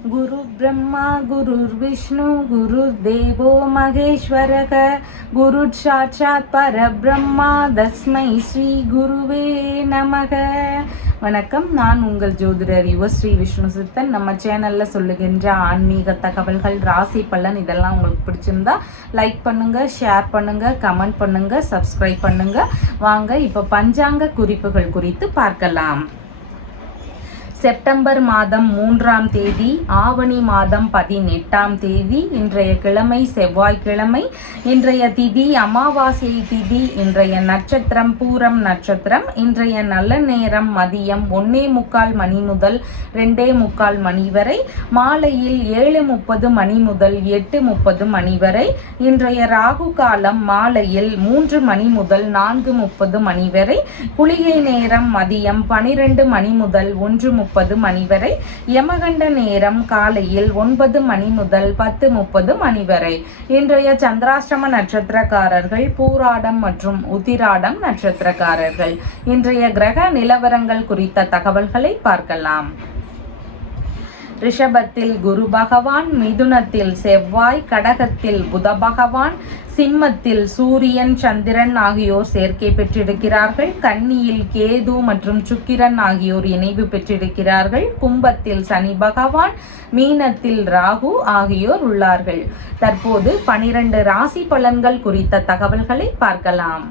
गुरु ब्रह्मा गुरुर्विष्णु गुरुर्देवो महेश्वरः गुरुः साक्षात् परब्रह्मा तस्मै ஸ்ரீ குருவே நமக. வணக்கம். நான் உங்கள் ஜோதிடர் யுவஸ்ரீ விஷ்ணு சித்தன். நம்ம சேனலில் சொல்லுகின்ற ஆன்மீக தகவல்கள், ராசி பலன் இதெல்லாம் உங்களுக்கு பிடிச்சிருந்தா லைக் பண்ணுங்கள், ஷேர் பண்ணுங்கள், கமெண்ட் பண்ணுங்கள், சப்ஸ்கிரைப் பண்ணுங்கள். வாங்க இப்போ பஞ்சாங்க குறிப்புகள் குறித்து பார்க்கலாம். செப்டம்பர் மாதம் 3ஆம் தேதி, ஆவணி மாதம் 18ஆம் தேதி. இன்றைய கிழமை செவ்வாய்க்கிழமை. இன்றைய திதி அமாவாசை திதி. இன்றைய நட்சத்திரம் பூரம் நட்சத்திரம். இன்றைய நல்ல நேரம் மதியம் 1:45 மணி முதல் 2:45 மணி வரை. மாலையில் 7:30 மணி முதல் 8:30 மணி வரை. இன்றைய ராகு காலம் மாலையில் 3 மணி முதல் 4:30 மணி வரை. குளிகை நேரம் மதியம் 12 மணி முதல் 1:30 மணி வரை. யமகண்ட நேரம் காலையில் 9 மணி முதல் 10:30 மணி வரை. இன்றைய சந்திராஷ்டம நட்சத்திரக்காரர்கள் பூராடம் மற்றும் உத்திராடம் நட்சத்திரக்காரர்கள். இன்றைய கிரக நிலவரங்கள் குறித்த தகவல்களை பார்க்கலாம். ரிஷபத்தில் குரு பகவான், மிதுனத்தில் செவ்வாய், கடகத்தில் புத பகவான், சிம்மத்தில் சூரியன் சந்திரன் ஆகியோர் சேர்க்கை பெற்றிருக்கிறார்கள். கன்னியில் கேது மற்றும் சுக்கிரன் ஆகியோர் இணைவு பெற்றிருக்கிறார்கள். கும்பத்தில் சனி பகவான், மீனத்தில் ராகு ஆகியோர் உள்ளார்கள். தற்போது 12 ராசி பலன்கள் குறித்த தகவல்களை பார்க்கலாம்.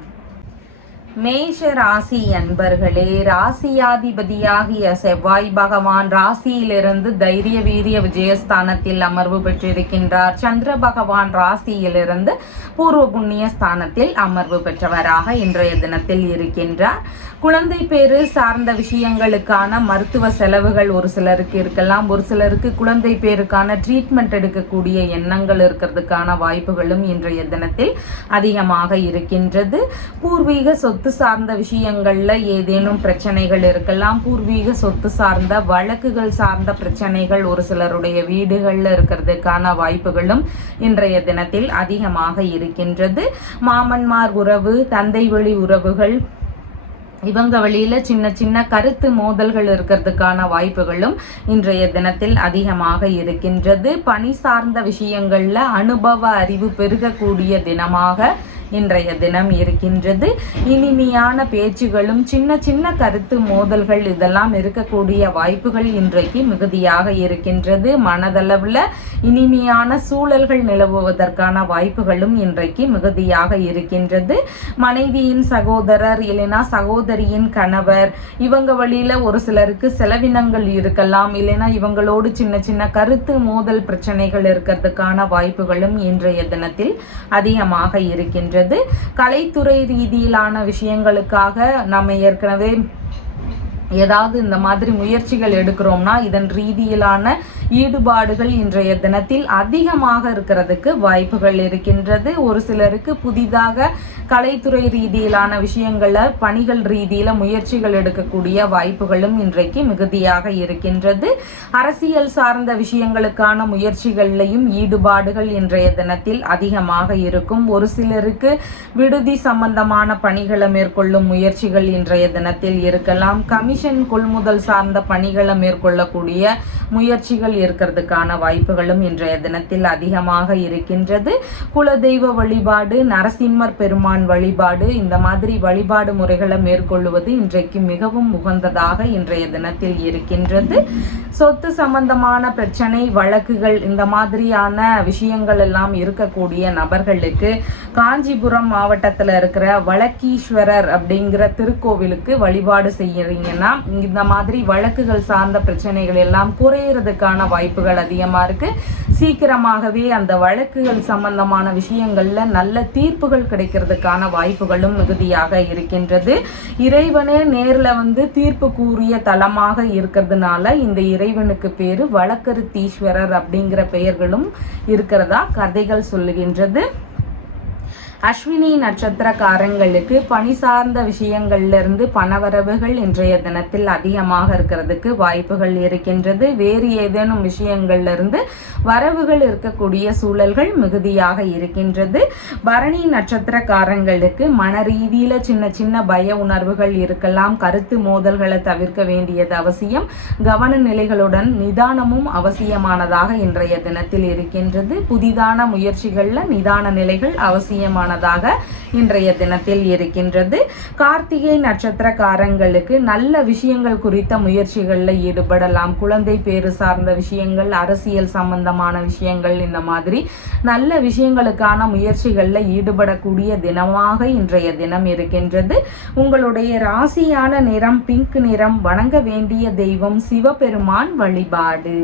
மேஷ ராசி அன்பர்களே, ராசியாதிபதியாகிய செவ்வாய் பகவான் ராசியிலிருந்து தைரிய வீரிய விஜயஸ்தானத்தில் அமர்வு பெற்றிருக்கின்றார். சந்திர பகவான் ராசியிலிருந்து பூர்வ புண்ணிய ஸ்தானத்தில் அமர்வு பெற்றவராக இன்றைய தினத்தில் இருக்கின்றார். குழந்தை பேரு சார்ந்த விஷயங்களுக்கான மருத்துவ செலவுகள் ஒரு சிலருக்கு இருக்கலாம். ஒரு சிலருக்கு குழந்தை பேருக்கான ட்ரீட்மெண்ட் எடுக்கக்கூடிய எண்ணங்கள் இருக்கிறதுக்கான வாய்ப்புகளும் இன்றைய தினத்தில் அதிகமாக இருக்கின்றது. பூர்வீக சொத்து சார்ந்த விஷயங்கள்ல ஏதேனும் பிரச்சனைகள் இருக்கலாம். பூர்வீக சொத்து சார்ந்த வழக்குகள் சார்ந்த பிரச்சனைகள் ஒரு சிலருடைய வீடுகள்ல இருக்கிறதுக்கான வாய்ப்புகளும் இன்றைய தினத்தில் அதிகமாக இருக்கின்றது. மாமன்மார் உறவு, தந்தை வழி உறவுகள் இவங்க வழியில சின்ன சின்ன கருத்து மோதல்கள் இருக்கிறதுக்கான வாய்ப்புகளும் இன்றைய தினத்தில் அதிகமாக இருக்கின்றது. பணி சார்ந்த விஷயங்கள்ல அனுபவ அறிவு பெருகக்கூடிய தினமாக இன்றைய தினம் இருக்கின்றது. இனிமையான பேச்சுகளும் சின்ன சின்ன கருத்து மோதல்கள் இதெல்லாம் இருக்கக்கூடிய வாய்ப்புகள் இன்றைக்கு மிகுதியாக இருக்கின்றது. மனதளவில் இனிமையான சூழல்கள் நிலவுவதற்கான வாய்ப்புகளும் இன்றைக்கு மிகுதியாக இருக்கின்றது. மனைவியின் சகோதரர் இல்லைனா சகோதரியின் கணவர் இவங்க வழியில ஒரு சிலருக்கு செலவினங்கள் இருக்கலாம். இல்லைனா இவங்களோடு சின்ன சின்ன கருத்து மோதல் பிரச்சனைகள் இருக்கிறதுக்கான வாய்ப்புகளும் இன்றைய தினத்தில் அதிகமாக இருக்கின்றது. கலைத்துறை ரீதியிலான விஷயங்களுக்காக நம்ம ஏற்கனவே ஏதாவது இந்த மாதிரி முயற்சிகள் எடுக்கிறோம்னா இதன் ரீதியிலான ஈடுபாடுகள் இன்றைய தினத்தில் அதிகமாக இருக்கிறதுக்கு வாய்ப்புகள் இருக்கின்றது. ஒரு சிலருக்கு புதிதாக கலைத்துறை ரீதியிலான விஷயங்கள பணிகள் ரீதியில முயற்சிகள் எடுக்கக்கூடிய வாய்ப்புகளும் இன்றைக்கு மிகுதியாக இருக்கின்றது. அரசியல் சார்ந்த விஷயங்களுக்கான முயற்சிகள்லையும் ஈடுபாடுகள் இன்றைய தினத்தில் அதிகமாக இருக்கும். ஒரு சிலருக்கு விடுதி சம்பந்தமான பணிகளை மேற்கொள்ளும் முயற்சிகள் இன்றைய தினத்தில் இருக்கலாம். கமிஷன் கொள்முதல் சார்ந்த பணிகளை மேற்கொள்ளக்கூடிய முயற்சிகள் இருக்கிறதுக்கான வாய்ப்புகளும் இன்றைய தினத்தில் அதிகமாக இருக்கின்றது. குலதெய்வ வழிபாடு, நரசிம்மர் பெருமான் வழிபாடு இந்த மாதிரி வழிபாடு முறைகளை மேற்கொள்வது இன்றைக்கு மிகவும் உகந்ததாக இன்றைய தினத்தில் இருக்கின்றது. சொத்து சம்பந்தமான பிரச்சனை வழக்குகள் இந்த மாதிரியான விஷயங்கள் எல்லாம் இருக்கக்கூடிய நபர்களுக்கு காஞ்சிபுரம் மாவட்டத்தில் இருக்கிற வழக்கீஸ்வரர் அப்படிங்கிற திருக்கோவிலுக்கு வழிபாடு செய்யறீங்கன்னா இந்த மாதிரி வழக்குகள் சார்ந்த பிரச்சனைகள் எல்லாம் குறையறதுக்கான வாய்ப்புகள் அதிகமா இருக்கு. சீக்கிரமாகவே அந்த வழக்குகள் சம்பந்தமான விஷயங்கள்ல நல்ல தீர்ப்புகள் கிடைக்கிறதுக்கான வாய்ப்புகளும் மிகுதியாக இருக்கின்றது. இறைவனே நேர்ல தீர்ப்பு கூறிய தலமாக இருக்கிறதுனால இந்த இறைவனுக்கு பேரு வழக்கருத்தீஸ்வரர் அப்படிங்கிற பெயர்களும் இருக்கிறதா கதைகள் சொல்லுகின்றது. அஸ்வினி நட்சத்திரக்காரங்களுக்கு பணி சார்ந்த விஷயங்கள்ல இருந்து பணவரவுகள் இன்றைய தினத்தில் அதிகமாக இருக்கிறதுக்கு வாய்ப்புகள் இருக்கின்றது. வேறு ஏதேனும் விஷயங்கள்ல இருந்து வரவுகள் இருக்கக்கூடிய சூழல்கள் மிகுதியாக இருக்கின்றது. பரணி நட்சத்திரக்காரங்களுக்கு மன ரீதியில சின்ன சின்ன பய உணர்வுகள் இருக்கலாம். கருத்து மோதல்களை தவிர்க்க வேண்டியது அவசியம். கவன நிலைகளுடன் நிதானமும் அவசியமானதாக இன்றைய தினத்தில் இருக்கின்றது. புதிதான முயற்சிகள்ல நிதான நிலைகள் அவசியமானதாக இன்றைய தினத்தில் இருக்கின்றது. கார்த்திகை நட்சத்திரக்காரங்களுக்கு நல்ல விஷயங்கள் குறித்த முயற்சிகளில் ஈடுபடலாம். குழந்தை பேறு சார்ந்த விஷயங்கள், அரசியல் சம்பந்தமான விஷயங்கள், இந்த மாதிரி நல்ல விஷயங்களுக்கான முயற்சிகளில் ஈடுபடக்கூடிய தினமாக இன்றைய தினம் இருக்கின்றது. உங்களுடைய ராசியான நிறம் பிங்க் நிறம். வணங்க வேண்டிய தெய்வம் சிவபெருமான் வழிபாடு.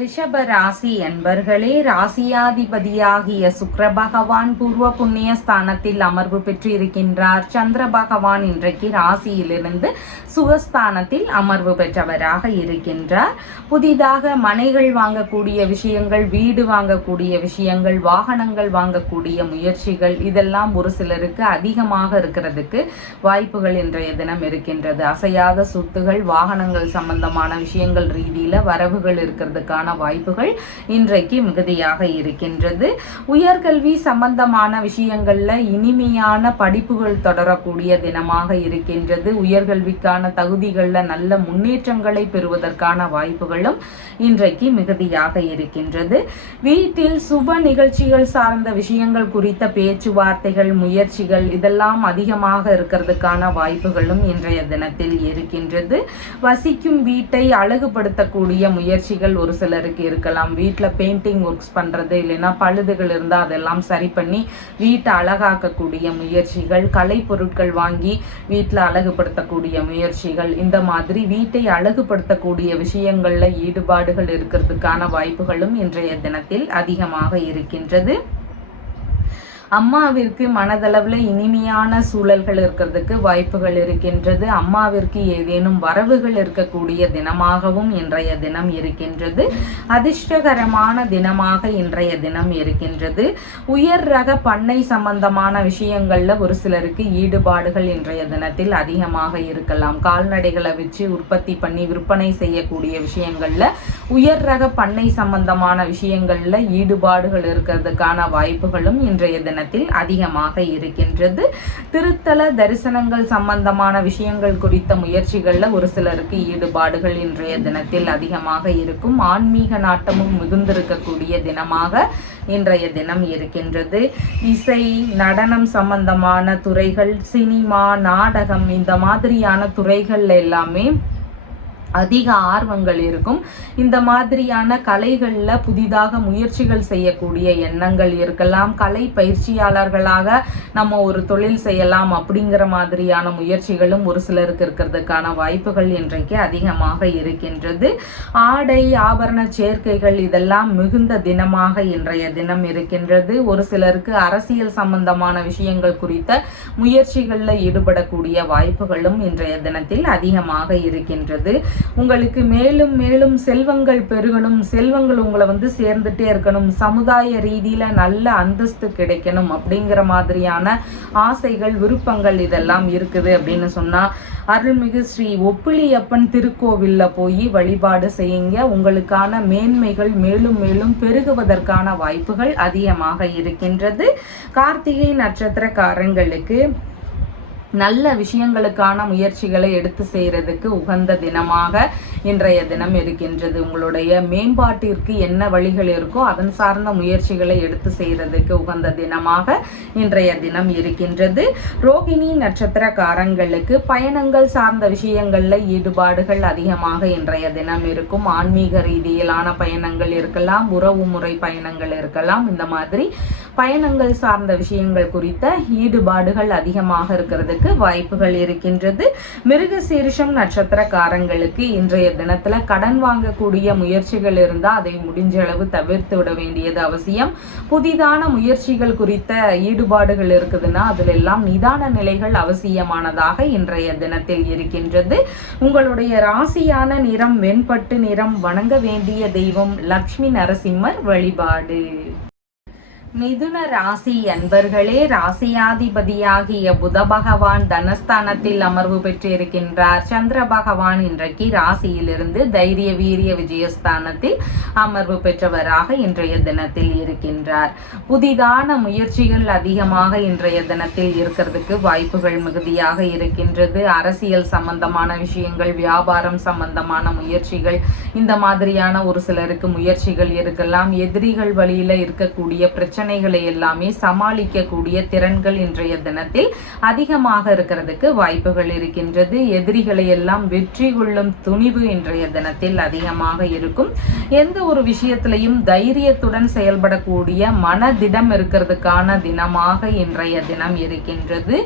ரிஷப ராசி என்பர்களே, ராசியாதிபதியாகிய சுக்கிர பகவான் பூர்வ புண்ணிய ஸ்தானத்தில் அமர்வு பெற்று இருக்கின்றார். சந்திர பகவான் இன்றைக்கு ராசியிலிருந்து சுகஸ்தானத்தில் அமர்வு பெற்றவராக இருக்கின்றார். புதிதாக மனைகள் வாங்கக்கூடிய விஷயங்கள், வீடு வாங்கக்கூடிய விஷயங்கள், வாகனங்கள் வாங்கக்கூடிய முயற்சிகள், இதெல்லாம் ஒரு சிலருக்கு அதிகமாக இருக்கிறதுக்கு வாய்ப்புகள் இன்றைய தினம் இருக்கின்றது. அசையாத சொத்துகள், வாகனங்கள் சம்பந்தமான விஷயங்கள் ரீதியில வரவுகள் இருக்கிறதுக்கான வாய்ப்புகள் இன்றைக்கு மிகுதியாக இருக்கின்றது. உயர்கல்வி சம்பந்தமான விஷயங்கள்ல இனிமையான படிப்புகள் தொடரக்கூடிய தினமாக இருக்கின்றது. உயர்கல்விக்கான தகுதிகள்ல நல்ல முன்னேற்றங்களை பெறுவதற்கான வாய்ப்புகளும் இன்றைக்கு மிகுதியாக இருக்கின்றது. வீட்டில் சுப நிகழ்ச்சிகள் சார்ந்த விஷயங்கள் குறித்த பேச்சுவார்த்தைகள், முயற்சிகள், இதெல்லாம் அதிகமாக இருக்கிறதுக்கான வாய்ப்புகளும் இன்றைய தினத்தில் இருக்கின்றது. வசிக்கும் வீட்டை அழகுபடுத்தக்கூடிய முயற்சிகள் ஒரு சிலருக்கு இருக்கலாம். வீட்டில் பெயிண்டிங் ஒர்க்ஸ் பண்றது, இல்லைன்னா பழுதுகள் இருந்தால் அதெல்லாம் சரி பண்ணி வீட்டை அழகாக்கக்கூடிய முயற்சிகள், கலை பொருட்கள் வாங்கி வீட்டில் அழகுபடுத்தக்கூடிய முயற்சிகள், இந்த மாதிரி வீட்டை அழகுபடுத்தக்கூடிய விஷயங்கள்ல ஈடுபாடுகள் இருக்கிறதுக்கான வாய்ப்புகளும் இன்றைய தினத்தில் அதிகமாக இருக்கின்றது. அம்மாவிற்கு மனதளவில் இனிமையான சூழல்கள் இருக்கிறதுக்கு வாய்ப்புகள் இருக்கின்றது. அம்மாவிற்கு ஏதேனும் வரவுகள் இருக்கக்கூடிய தினமாகவும் இன்றைய தினம் இருக்கின்றது. அதிர்ஷ்டகரமான தினமாக இன்றைய தினம் இருக்கின்றது. உயர் ரக பண்ணை சம்பந்தமான விஷயங்கள்ல ஒரு சிலருக்கு ஈடுபாடுகள் இன்றைய தினத்தில் அதிகமாக இருக்கலாம். கால்நடைகளை வச்சு உற்பத்தி பண்ணி விற்பனை செய்யக்கூடிய விஷயங்கள்ல, உயர் ரக பண்ணை சம்பந்தமான விஷயங்கள்ல ஈடுபாடுகள் இருக்கிறதுக்கான வாய்ப்புகளும் இன்றைய தினம் அதிகமாக இருக்கின்றது. திருத்தல தரிசனங்கள் சம்பந்தமான விஷயங்கள் குறித்த முயற்சிகள்ல ஒரு சிலருக்கு ஈடுபாடுகள் இன்றைய தினத்தில் அதிகமாக இருக்கும். ஆன்மீக நாட்டமும் மிகுந்திருக்கக்கூடிய தினமாக இன்றைய தினம் இருக்கின்றது. இசை, நடனம் சம்பந்தமான துறைகள், சினிமா, நாடகம், இந்த மாதிரியான துறைகள் எல்லாமே அதிக ஆர்வங்கள் இருக்கும். இந்த மாதிரியான கலைகளில் புதிதாக முயற்சிகள் செய்யக்கூடிய எண்ணங்கள் இருக்கலாம். கலை பயிற்சியாளர்களாக நம்ம ஒரு தொழில் செய்யலாம் அப்படிங்கிற மாதிரியான முயற்சிகளும் ஒரு சிலருக்கு இருக்கிறதுக்கான வாய்ப்புகள் இன்றைக்கு அதிகமாக இருக்கின்றது. ஆடை ஆபரண சேர்க்கைகள் இதெல்லாம் மிகுந்த தினமாக இன்றைய தினம் இருக்கின்றது. ஒரு சிலருக்கு அரசியல் சம்பந்தமான விஷயங்கள் குறித்த முயற்சிகளில் ஈடுபடக்கூடிய வாய்ப்புகளும் இன்றைய தினத்தில் அதிகமாக இருக்கின்றது. உங்களுக்கு மேலும் மேலும் செல்வங்கள் பெருகணும், செல்வங்கள் உங்களை சேர்ந்துட்டே இருக்கணும், சமுதாய ரீதியில நல்ல அந்தஸ்து கிடைக்கணும் அப்படிங்கிற மாதிரியான ஆசைகள், விருப்பங்கள் இதெல்லாம் இருக்குது அப்படின்னு சொன்னா அருள்மிகு ஸ்ரீ ஒப்பிலியப்பன் திருக்கோவில்ல போய் வழிபாடு செய்யுங்க. உங்களுக்கான மேன்மைகள் மேலும் மேலும் பெருகுவதற்கான வாய்ப்புகள் அதிகமாக இருக்கின்றது. கார்த்திகை நட்சத்திரக்காரங்களுக்கு நல்ல விஷயங்களுக்கான முயற்சிகளை எடுத்து செய்யறதுக்கு உகந்த தினமாக இன்றைய தினம் இருக்கின்றது. உங்களுடைய மேம்பாட்டிற்கு என்ன வழிகள் இருக்கோ அதன் சார்ந்த முயற்சிகளை எடுத்து செய்யறதுக்கு உகந்த தினமாக இன்றைய தினம் இருக்கின்றது. ரோகிணி நட்சத்திரக்காரங்களுக்கு பயணங்கள் சார்ந்த விஷயங்கள்ல ஈடுபாடுகள் அதிகமாக இன்றைய தினம் இருக்கும். ஆன்மீக ரீதியிலான பயணங்கள் இருக்கலாம், உறவு முறை பயணங்கள் இருக்கலாம். இந்த மாதிரி பயணங்கள் சார்ந்த விஷயங்கள் குறித்த ஈடுபாடுகள் அதிகமாக இருக்கிறதுக்கு வாய்ப்புகள் இருக்கின்றது. மிருகசீரிஷம் நட்சத்திரக்காரங்களுக்கு இன்றைய தினத்துல கடன் வாங்கக்கூடிய முயற்சிகள் இருந்தால் அதை முடிஞ்ச அளவு தவிர்த்து விட வேண்டியது அவசியம். புதிதான முயற்சிகள் குறித்த ஈடுபாடுகள் இருக்குதுன்னா அதுல எல்லாம் நிதான நிலைகள் அவசியமானதாக இன்றைய தினத்தில் இருக்கின்றது. உங்களுடைய ராசியான நிறம் வெண்பட்டு நிறம். வணங்க வேண்டிய தெய்வம் லக்ஷ்மி நரசிம்மர் வழிபாடு. மிதுன ராசி அன்பர்களே, ராசியாதிபதியாகிய புத பகவான் தனஸ்தானத்தில் அமர்வு பெற்றிருக்கின்றார். சந்திர பகவான் இன்றைக்கு ராசியிலிருந்து தைரிய வீரிய விஜயஸ்தானத்தில் அமர்வு பெற்றவராக இன்றைய தினத்தில் இருக்கின்றார். புதிதான முயற்சிகள் அதிகமாக இன்றைய தினத்தில் இருக்கிறதுக்கு வாய்ப்புகள் மிகுதியாக இருக்கின்றது. அரசியல் சம்பந்தமான விஷயங்கள், வியாபாரம் சம்பந்தமான முயற்சிகள், இந்த மாதிரியான ஒரு சிலருக்கு முயற்சிகள் இருக்கலாம். எதிரிகள் வழியில இருக்கக்கூடிய பிரச்சனைகளை எல்லாமே சமாளிக்கக்கூடிய திறன்கள் இன்றைய தினத்தில் அதிகமாக இருக்கிறதுக்கு வாய்ப்புகள் இருக்கின்றது. எதிரிகளை எல்லாம் வெற்றி கொள்ளும் துணிவு இன்றைய தினத்தில் அதிகமாக இருக்கும். எந்த ஒரு விஷயத்திலையும் தைரியத்துடன் செயல்படக்கூடிய மனதிடம் இருக்கிறதுக்கான தினமாக இன்றைய தினம் இருக்கின்றது.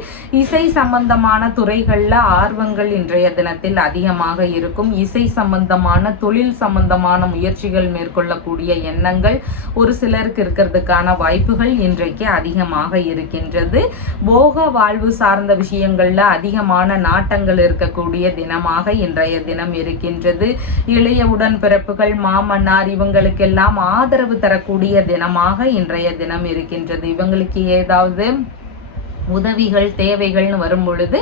இசை சம்பந்தமான துறைகள்ல ஆர்வங்கள் இன்றைய தினத்தில் அதிகமாக இருக்கும். இசை சம்பந்தமான தொழில் சம்பந்தமான முயற்சிகள் மேற்கொள்ளக்கூடிய எண்ணங்கள் ஒரு சிலருக்கு இருக்கிறதுக்கான வாய்ப்புகள் இன்றைக்கு அதிகமாக இருக்கின்றது. போக வாழ்வு சார்ந்த விஷயங்கள்ல அதிகமான நாட்டங்கள் இருக்கக்கூடிய தினமாக இன்றைய தினம் இருக்கின்றது. இளைய உடன்பிறப்புகள், மாமன்னார் இவங்களுக்கெல்லாம் ஆதரவு தரக்கூடிய தினமாக இன்றைய தினம் இருக்கின்றது. இவங்களுக்கு ஏதாவது உதவிகள் தேவைகள்னு வரும் பொழுது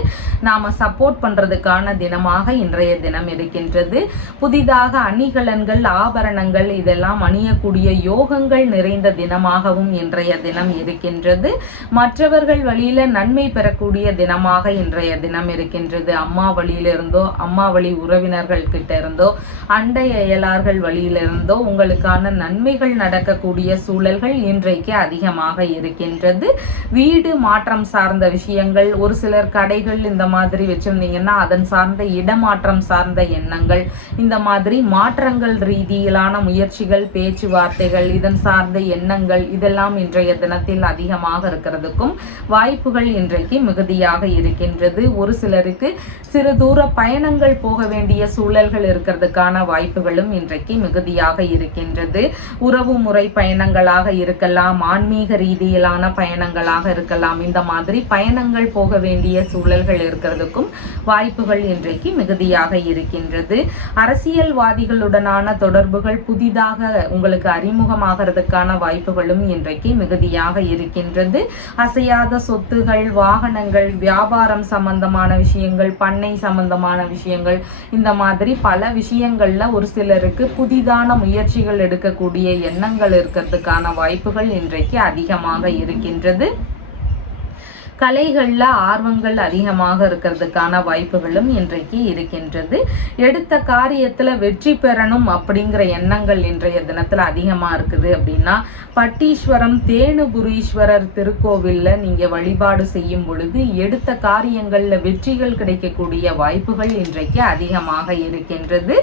நாம சப்போர்ட் பண்றதுக்கான தினமாக இன்றைய தினம் இருக்கின்றது. புதிதாக அணிகலன்கள், ஆபரணங்கள் இதெல்லாம் அணியக்கூடிய யோகங்கள் நிறைந்த தினமாகவும் இன்றைய தினம் இருக்கின்றது. மற்றவர்கள் வழியில நன்மை பெறக்கூடிய தினமாக இன்றைய தினம் இருக்கின்றது. அம்மா வழியிலிருந்தோ, அம்மா வழி உறவினர்கள் கிட்ட இருந்தோ, அண்டை அயலார்கள் வழியிலிருந்தோ உங்களுக்கான நன்மைகள் நடக்கக்கூடிய சூழல்கள் இன்றைக்கு அதிகமாக இருக்கின்றது. வீடு மாற்றம் சார்ந்த விஷயங்கள், ஒரு சிலர் கடைகள் இந்த மாதிரி வச்சிருந்தீங்கன்னா அதன் சார்ந்த இடமாற்றம் சார்ந்த எண்ணங்கள், இந்த மாதிரி மாற்றங்கள் ரீதியிலான முயற்சிகள், பேச்சுவார்த்தைகள், இதன் சார்ந்த எண்ணங்கள் இதெல்லாம் இன்றைய தினத்தில் அதிகமாக இருக்கிறதுக்கும் வாய்ப்புகள் இன்றைக்கு மிகுதியாக இருக்கின்றது. ஒரு சிலருக்கு சிறு தூர பயணங்கள் போக வேண்டிய சூழல்கள் இருக்கிறதுக்கான வாய்ப்புகளும் இன்றைக்கு மிகுதியாக இருக்கின்றது. உறவு முறை பயணங்களாக இருக்கலாம், ஆன்மீக ரீதியிலான பயணங்களாக இருக்கலாம். இந்த மாதிரி பயணங்கள் போக வேண்டிய சூழல்கள் இருக்கிறதுக்கும் வாய்ப்புகள் இன்றைக்கு மிகுதியாக இருக்கின்றது. அரசியல்வாதிகளுடனான தொடர்புகள் புதிதாக உங்களுக்கு அறிமுகமாகிறதுக்கான வாய்ப்புகளும் இன்றைக்கு மிகுதியாக இருக்கின்றது. அசையாத சொத்துகள், வாகனங்கள், வியாபாரம் சம்பந்தமான விஷயங்கள், பண்ணை சம்பந்தமான விஷயங்கள், இந்த மாதிரி பல விஷயங்கள்ல ஒரு சிலருக்கு புதிதான முயற்சிகள் எடுக்கக்கூடிய எண்ணங்கள் இருக்கிறதுக்கான வாய்ப்புகள் இன்றைக்கு அதிகமாக இருக்கின்றது. கலைகளில் ஆர்வங்கள் அதிகமாக இருக்கிறதுக்கான வாய்ப்புகளும் இன்றைக்கு இருக்கின்றது. எடுத்த காரியத்தில் வெற்றி பெறணும் அப்படிங்கிற எண்ணங்கள் இன்றைய தினத்தில் அதிகமாக இருக்குது அப்படின்னா, பட்டீஸ்வரம் தேனுபுரீஸ்வரர் திருக்கோவிலில் நீங்கள் வழிபாடு செய்யும் பொழுது எடுத்த காரியங்களில் வெற்றிகள் கிடைக்கக்கூடிய வாய்ப்புகள் இன்றைக்கு அதிகமாக இருக்கின்றது.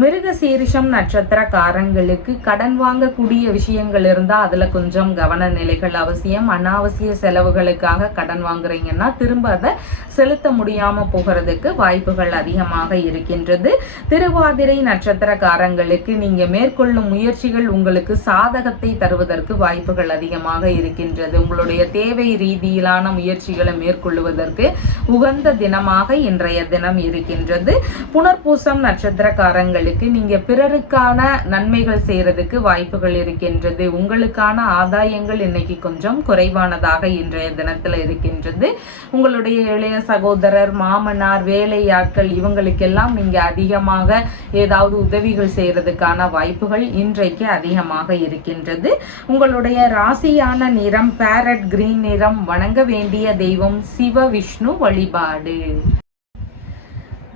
மிருகசீரிஷம் நட்சத்திரக்காரங்களுக்கு கடன் வாங்கக்கூடிய விஷயங்கள் இருந்தால் அதில் கொஞ்சம் கவன நிலைகள் அவசியம். அனாவசிய செலவுகளுக்காக கடன் வாங்குறீங்கன்னா திரும்ப அதை செலுத்த முடியாமல் போகிறதுக்கு வாய்ப்புகள் அதிகமாக இருக்கின்றது. திருவாதிரை நட்சத்திரக்காரங்களுக்கு நீங்கள் மேற்கொள்ளும் முயற்சிகள் உங்களுக்கு சாதகத்தை தருவதற்கு வாய்ப்புகள் அதிகமாக இருக்கின்றது. உங்களுடைய தேவை ரீதியிலான முயற்சிகளை மேற்கொள்வதற்கு உகந்த தினமாக இன்றைய தினம் இருக்கின்றது. புனர்பூசம் நட்சத்திரக்காரங்கள் நீங்க பிறருக்கான நன்மைகள் செய்யறதுக்கு வாய்ப்புகள் இருக்கின்றது. உங்களுக்கான ஆதாயங்கள் இன்னைக்கு கொஞ்சம் குறைவானதாக இன்றைய தினத்துல இருக்கின்றது. உங்களுடைய இளைய சகோதரர், மாமனார், வேலையாட்கள் இவங்களுக்கெல்லாம் நீங்க அதிகமாக ஏதாவது உதவிகள் செய்யறதுக்கான வாய்ப்புகள் இன்றைக்கு அதிகமாக இருக்கின்றது. உங்களுடைய ராசியான நிறம் பேரட் கிரீன் நிறம். வணங்க வேண்டிய தெய்வம் சிவ விஷ்ணு வழிபாடு.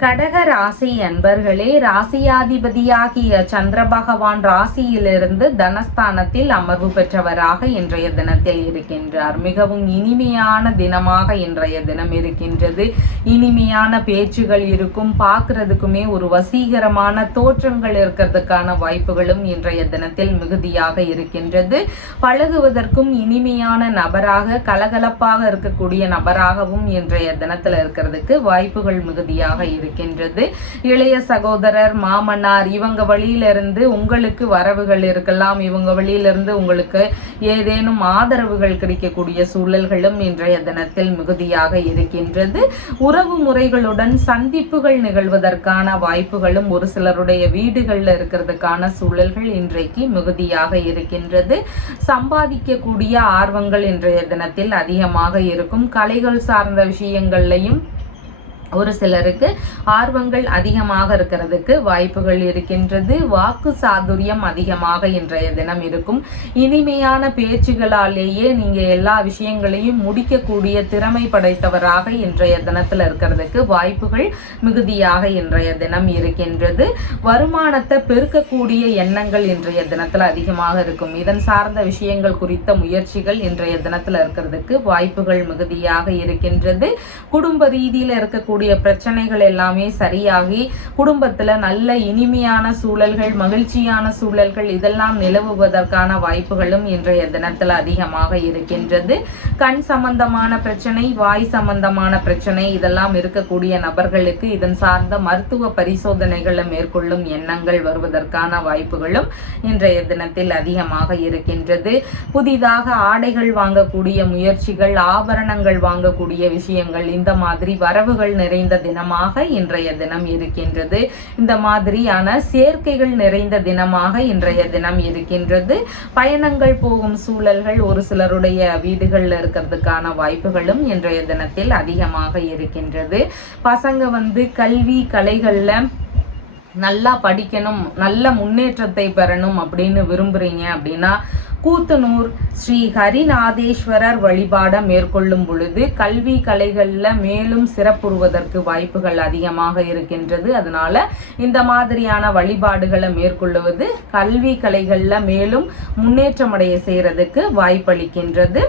கடக ராசி அன்பர்களே, ராசியாதிபதியாகிய சந்திர பகவான் ராசியிலிருந்து தனஸ்தானத்தில் அமர்வு பெற்றவராக இன்றைய தினத்தில் இருக்கின்றார். மிகவும் இனிமையான தினமாக இன்றைய தினம் இருக்கின்றது. இனிமையான பேச்சுகள் இருக்கும். பார்க்கறதுக்குமே ஒரு வசீகரமான தோற்றங்கள் இருக்கிறதுக்கான வாய்ப்புகளும் இன்றைய தினத்தில் மிகுதியாக இருக்கின்றது. பழகுவதற்கும் இனிமையான நபராக, கலகலப்பாக இருக்கக்கூடிய நபராகவும் இன்றைய தினத்தில் இருக்கிறதுக்கு வாய்ப்புகள் மிகுதியாக இருக்கின்றது. இருக்கின்றது. இளைய சகோதரர், மாமனார் இவங்க வழியிலிருந்து உங்களுக்கு வரவுகள் இருக்கலாம். இவங்க வழியிலிருந்து உங்களுக்கு ஏதேனும் ஆதரவுகள் கிடைக்கக்கூடிய சூழல்களும் இன்றைய தினத்தில் மிகுதியாக இருக்கின்றது. உறவு முறைகளுடன் சந்திப்புகள் நிகழ்வதற்கான வாய்ப்புகளும் ஒரு சிலருடைய வீடுகளில் இருக்கிறதுக்கான சூழல்கள் இன்றைக்கு மிகுதியாக இருக்கின்றது. சம்பாதிக்கக்கூடிய ஆர்வங்கள் இன்றைய தினத்தில் அதிகமாக இருக்கும். கலைகள் சார்ந்த விஷயங்கள்லையும் ஒரு சிலருக்கு ஆர்வங்கள் அதிகமாக இருக்கிறதுக்கு வாய்ப்புகள் இருக்கின்றது. வாக்கு சாதுரியம் அதிகமாக இன்றைய தினம் இருக்கும். இனிமையான பேச்சுகளாலேயே நீங்க எல்லா விஷயங்களையும் முடிக்கக்கூடிய திறமை படைத்தவராக இன்றைய தினத்துல இருக்கிறதுக்கு வாய்ப்புகள் மிகுதியாக இன்றைய தினம் இருக்கின்றது. வருமானத்தை பெருக்கக்கூடிய எண்ணங்கள் இன்றைய தினத்துல அதிகமாக இருக்கும். இதன் சார்ந்த விஷயங்கள் குறித்த முயற்சிகள் இன்றைய தினத்துல இருக்கிறதுக்கு வாய்ப்புகள் மிகுதியாக இருக்கின்றது. குடும்ப ரீதியில இருக்கக்கூடிய பிரச்சனைகள் எல்லாமே சரியாகி குடும்பத்துல நல்ல இனிமையான சூழல்கள், மகிழ்ச்சியான சூழல்கள் இதெல்லாம் நிலவுவதற்கான வாய்ப்புகளும் இன்றைய தினத்துல அதிகமாக இருக்கின்றது. கண் சம்பந்தமான பிரச்சனை, வாய் சம்பந்தமான பிரச்சனை இதெல்லாம் இருக்கக்கூடிய நபர்களுக்கு இதன் சார்ந்த மருத்துவ பரிசோதனைகளை மேற்கொள்ளும் எண்ணங்கள் வருவதற்கான வாய்ப்புகளும் இன்றைய தினத்தில் அதிகமாக இருக்கின்றது. புதிதாக ஆடைகள் வாங்கக்கூடிய முயற்சிகள், ஆபரணங்கள் வாங்கக்கூடிய விஷயங்கள் இந்த மாதிரி வரவுகள் நிறைந்த தினமாக இன்றைய தினம் இருக்கின்றது. இந்த மாதிரியான சேர்க்கைகள் நிறைந்த தினமாக இன்றைய தினம் இருக்கின்றது. பயணங்கள் போகும் சூழல்கள் ஒரு சிலருடைய வீடுகளில் இருக்கிறதுக்கான வாய்ப்புகளும் இன்றைய தினத்தில் அதிகமாக இருக்கின்றது. பசங்க கல்வி கலைகள்ல நல்லா படிக்கணும், நல்ல முன்னேற்றத்தை பெறணும் அப்படின்னு விரும்புறீங்க அப்படின்னா கூத்தனூர் ஸ்ரீ ஹரிநாதேஸ்வரர் வழிபாட மேற்கொள்ளும் பொழுது கல்வி கலைகள்ல மேலும் சிறப்புறுவதற்கு வாய்ப்புகள் அதிகமாக இருக்கின்றது. அதனால இந்த மாதிரியான வழிபாடுகளை மேற்கொள்ளுவது கல்வி கலைகள்ல மேலும் முன்னேற்றமடைய செய்யறதுக்கு வாய்ப்பளிக்கின்றது.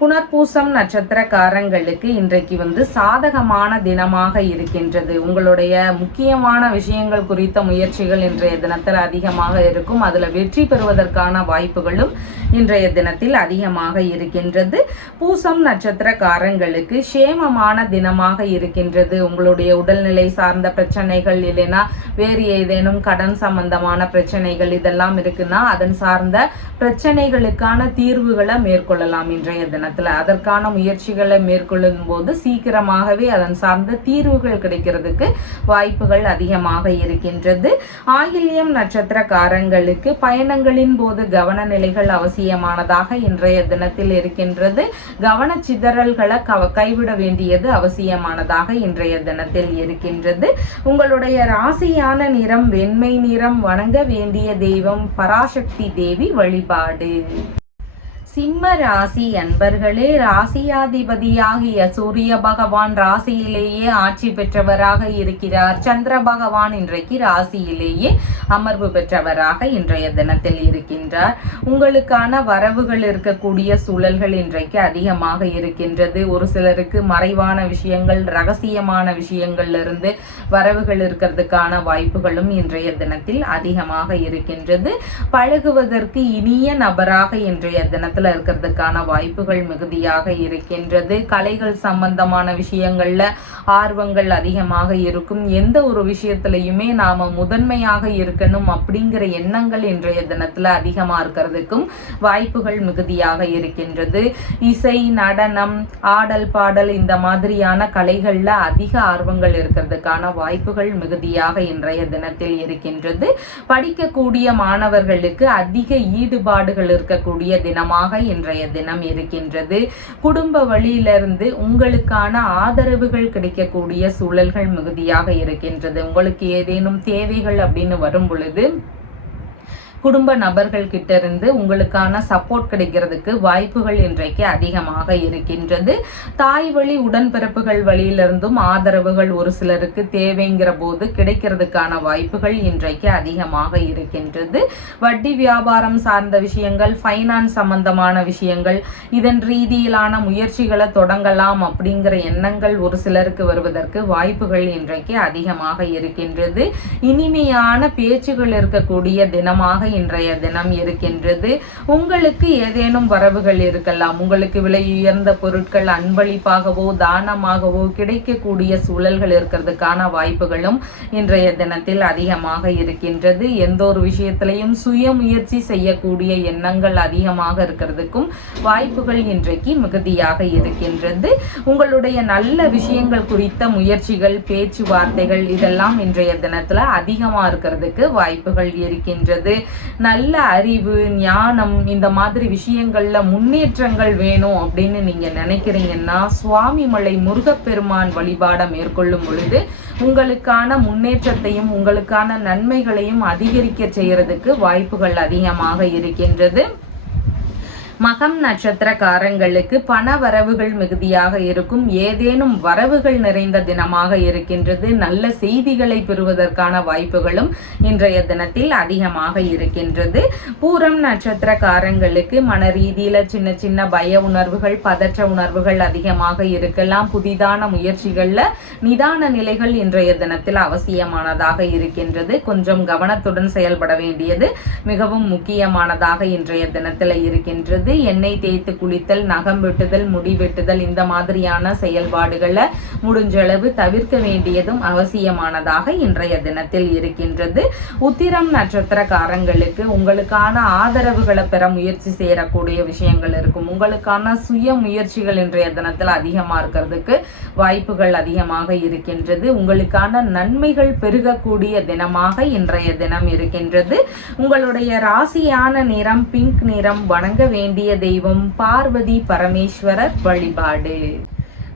புனர்பூசம் நட்சத்திரக்காரங்களுக்கு இன்றைக்கு சாதகமான தினமாக இருக்கின்றது. உங்களுடைய முக்கியமான விஷயங்கள் குறித்த முயற்சிகள் இன்றைய தினத்தில் அதிகமாக இருக்கும். அதுல வெற்றி பெறுவதற்கான வாய்ப்புகளும் இன்றைய தினத்தில் அதிகமாக இருக்கின்றது. பூசம் நட்சத்திரக்காரங்களுக்கு சேமமான தினமாக இருக்கின்றது. உங்களுடைய உடல்நிலை சார்ந்த பிரச்சனைகள் இல்லைன்னா வேறு ஏதேனும் கடன் சம்பந்தமான பிரச்சனைகள் இதெல்லாம் இருக்குன்னா அதன் சார்ந்த பிரச்சனைகளுக்கான தீர்வுகளை மேற்கொள்ளலாம் இன்றைய தினம். அதற்கான முயற்சிகளை மேற்கொள்ளும் போது சீக்கிரமாகவே அதன் சார்ந்த தீர்வுகள் கிடைக்கிறதுக்கு வாய்ப்புகள் அதிகமாக இருக்கின்றது. ஆயில்யம் நட்சத்திரக்காரங்களுக்கு பயணங்களின் போது கவன நிலைகள் அவசியமானதாக இன்றைய தினத்தில் இருக்கின்றது. கவன சிதறல்களை கைவிட வேண்டியது அவசியமானதாக இன்றைய தினத்தில் இருக்கின்றது. உங்களுடைய ராசியான நிறம் வெண்மை நிறம். வணங்க வேண்டிய தெய்வம் பராசக்தி தேவி வழிபாடு. சிம்ம ராசி அன்பர்களே, ராசியாதிபதியாகிய சூரிய பகவான் ராசியிலேயே ஆட்சி பெற்றவராக இருக்கிறார். சந்திர பகவான் இன்றைக்கு ராசியிலேயே அமர்வு பெற்றவராக இன்றைய தினத்தில் இருக்கின்றார். உங்களுக்கான வரவுகள் இருக்கக்கூடிய சூழல்கள் இன்றைக்கு அதிகமாக இருக்கின்றது. ஒரு சிலருக்கு மறைவான விஷயங்கள், ரகசியமான விஷயங்கள்ல இருந்து வரவுகள் இருக்கிறதுக்கான வாய்ப்புகளும் இன்றைய தினத்தில் அதிகமாக இருக்கின்றது. பழகுவதற்கு இனிய நபராக இன்றைய தினத்தில் இருக்கிறதுக்கான வாய்ப்புகள் மிகுதியாக இருக்கின்றது. கலைகள் சம்பந்தமான விஷயங்கள்ல ஆர்வங்கள் அதிகமாக இருக்கும். எந்த ஒரு விஷயத்திலையுமே நாம முதன்மையாக இருக்கணும் அப்படிங்கிற எண்ணங்கள் இன்றைய தினத்துல அதிகமா இருக்கிறதுக்கும் வாய்ப்புகள் மிகுதியாக இருக்கின்றது. இசை, நடனம், ஆடல், பாடல் இந்த மாதிரியான கலைகள்ல அதிக ஆர்வங்கள் இருக்கிறதுக்கான வாய்ப்புகள் மிகுதியாக இன்றைய தினத்தில் இருக்கின்றது. படிக்கக்கூடிய மாணவர்களுக்கு அதிக ஈடுபாடுகள் இருக்கக்கூடிய தினமாக இன்றைய தினம் இருக்கின்றது. குடும்ப வழியிலிருந்து உங்களுக்கான ஆதரவுகள் கிடைக்கக்கூடிய சூழல்கள் மிகுதியாக இருக்கின்றது. உங்களுக்கு ஏதேனும் தேவைகள் அப்படின்னு வரும் பொழுது குடும்ப நபர்கள் கிட்ட இருந்து உங்களுக்கான சப்போர்ட் கிடைக்கிறதுக்கு வாய்ப்புகள் இன்றைக்கு அதிகமாக இருக்கின்றது. தாய் வழி உடன்பிறப்புகள் வழியிலிருந்தும் ஆதரவுகள் ஒரு சிலருக்கு தேவைங்கிற போது கிடைக்கிறதுக்கான வாய்ப்புகள் இன்றைக்கு அதிகமாக இருக்கின்றது. வட்டி வியாபாரம் சார்ந்த விஷயங்கள், ஃபைனான்ஸ் சம்பந்தமான விஷயங்கள், இதன் ரீதியிலான முயற்சிகளை தொடங்கலாம் அப்படிங்கிற எண்ணங்கள் ஒரு சிலருக்கு வருவதற்கு வாய்ப்புகள் இன்றைக்கு அதிகமாக இருக்கின்றது. இனிமையான பேச்சுகள் இருக்கக்கூடிய தினமாக இன்றைய தினம் இருக்கின்றது. உங்களுக்கு ஏதேனும் வரவுகள் இருக்கலாம். உங்களுக்கு விலை உயர்ந்த பொருட்கள் அன்பளிப்பாகவோ தானமாகவோ கிடைக்கக்கூடிய சூழல்கள் இருக்கிறதுக்கான வாய்ப்புகளும் இன்றைய தினத்தில் அதிகமாக இருக்கின்றது. எந்த ஒரு விஷயத்திலையும் சுய முயற்சி செய்யக்கூடிய எண்ணங்கள் அதிகமாக இருக்கிறதுக்கும் வாய்ப்புகள் இன்றைக்கு மிகுதியாக இருக்கின்றது. உங்களுடைய நல்ல விஷயங்கள் குறித்த முயற்சிகள் பேச்சுவார்த்தைகள் இதெல்லாம் இன்றைய தினத்துல அதிகமா இருக்கிறதுக்கு வாய்ப்புகள் இருக்கின்றது. நல்ல அறிவு ஞானம் இந்த மாதிரி விஷயங்கள்ல முன்னேற்றங்கள் வேணும் அப்படின்னு நீங்க நினைக்கிறீங்கன்னா சுவாமிமலை முருகப்பெருமான் வழிபாட மேற்கொள்ளும் பொழுது உங்களுக்கான முன்னேற்றத்தையும் உங்களுக்கான நன்மைகளையும் அதிகரிக்க செய்யறதுக்கு வாய்ப்புகள் அதிகமாக இருக்கின்றது. மகம் நட்சத்திரக்காரங்களுக்கு பண வரவுகள் மிகுதியாக இருக்கும். ஏதேனும் வரவுகள் நிறைந்த தினமாக இருக்கின்றது. நல்ல செய்திகளை பெறுவதற்கான வாய்ப்புகளும் இன்றைய தினத்தில் அதிகமாக இருக்கின்றது. பூரம் நட்சத்திரக்காரங்களுக்கு மன ரீதியில சின்ன சின்ன பய உணர்வுகள் பதற்ற உணர்வுகள் அதிகமாக இருக்கலாம். புதிதான முயற்சிகள்ல நிதான நிலைகள் இன்றைய தினத்தில் அவசியமானதாக இருக்கின்றது. கொஞ்சம் கவனத்துடன் செயல்பட வேண்டியது மிகவும் முக்கியமானதாக இன்றைய தினத்தில் இருக்கின்றது. எண்ணெய் தேய்த்து குளித்தல் நகம் வெட்டுதல் முடி வெட்டுதல் இந்த மாதிரியான செயல்பாடுகளை முடிஞ்சளவு தவிர்க்க வேண்டியதும் அவசியமானதாக இன்றைய தினத்தில் இருக்கின்றது. உத்திரம் நட்சத்திரக்காரங்களுக்கு உங்களுக்கான ஆதரவுகளை பெற முயற்சி செய்யக்கூடிய விஷயங்கள் இருக்கும். உங்களுக்கான சுய முயற்சிகள் இன்றைய தினத்தில் அதிகமாக இருக்கிறதுக்கு வாய்ப்புகள் அதிகமாக இருக்கின்றது. உங்களுக்கான நன்மைகள் பெருகக்கூடிய தினமாக இன்றைய தினம் இருக்கின்றது. உங்களுடைய ராசியான நிறம் பிங்க் நிறம். வணங்க வேண்டிய தெய்வம் பார்வதி பரமேஸ்வரர் வழிபாடு.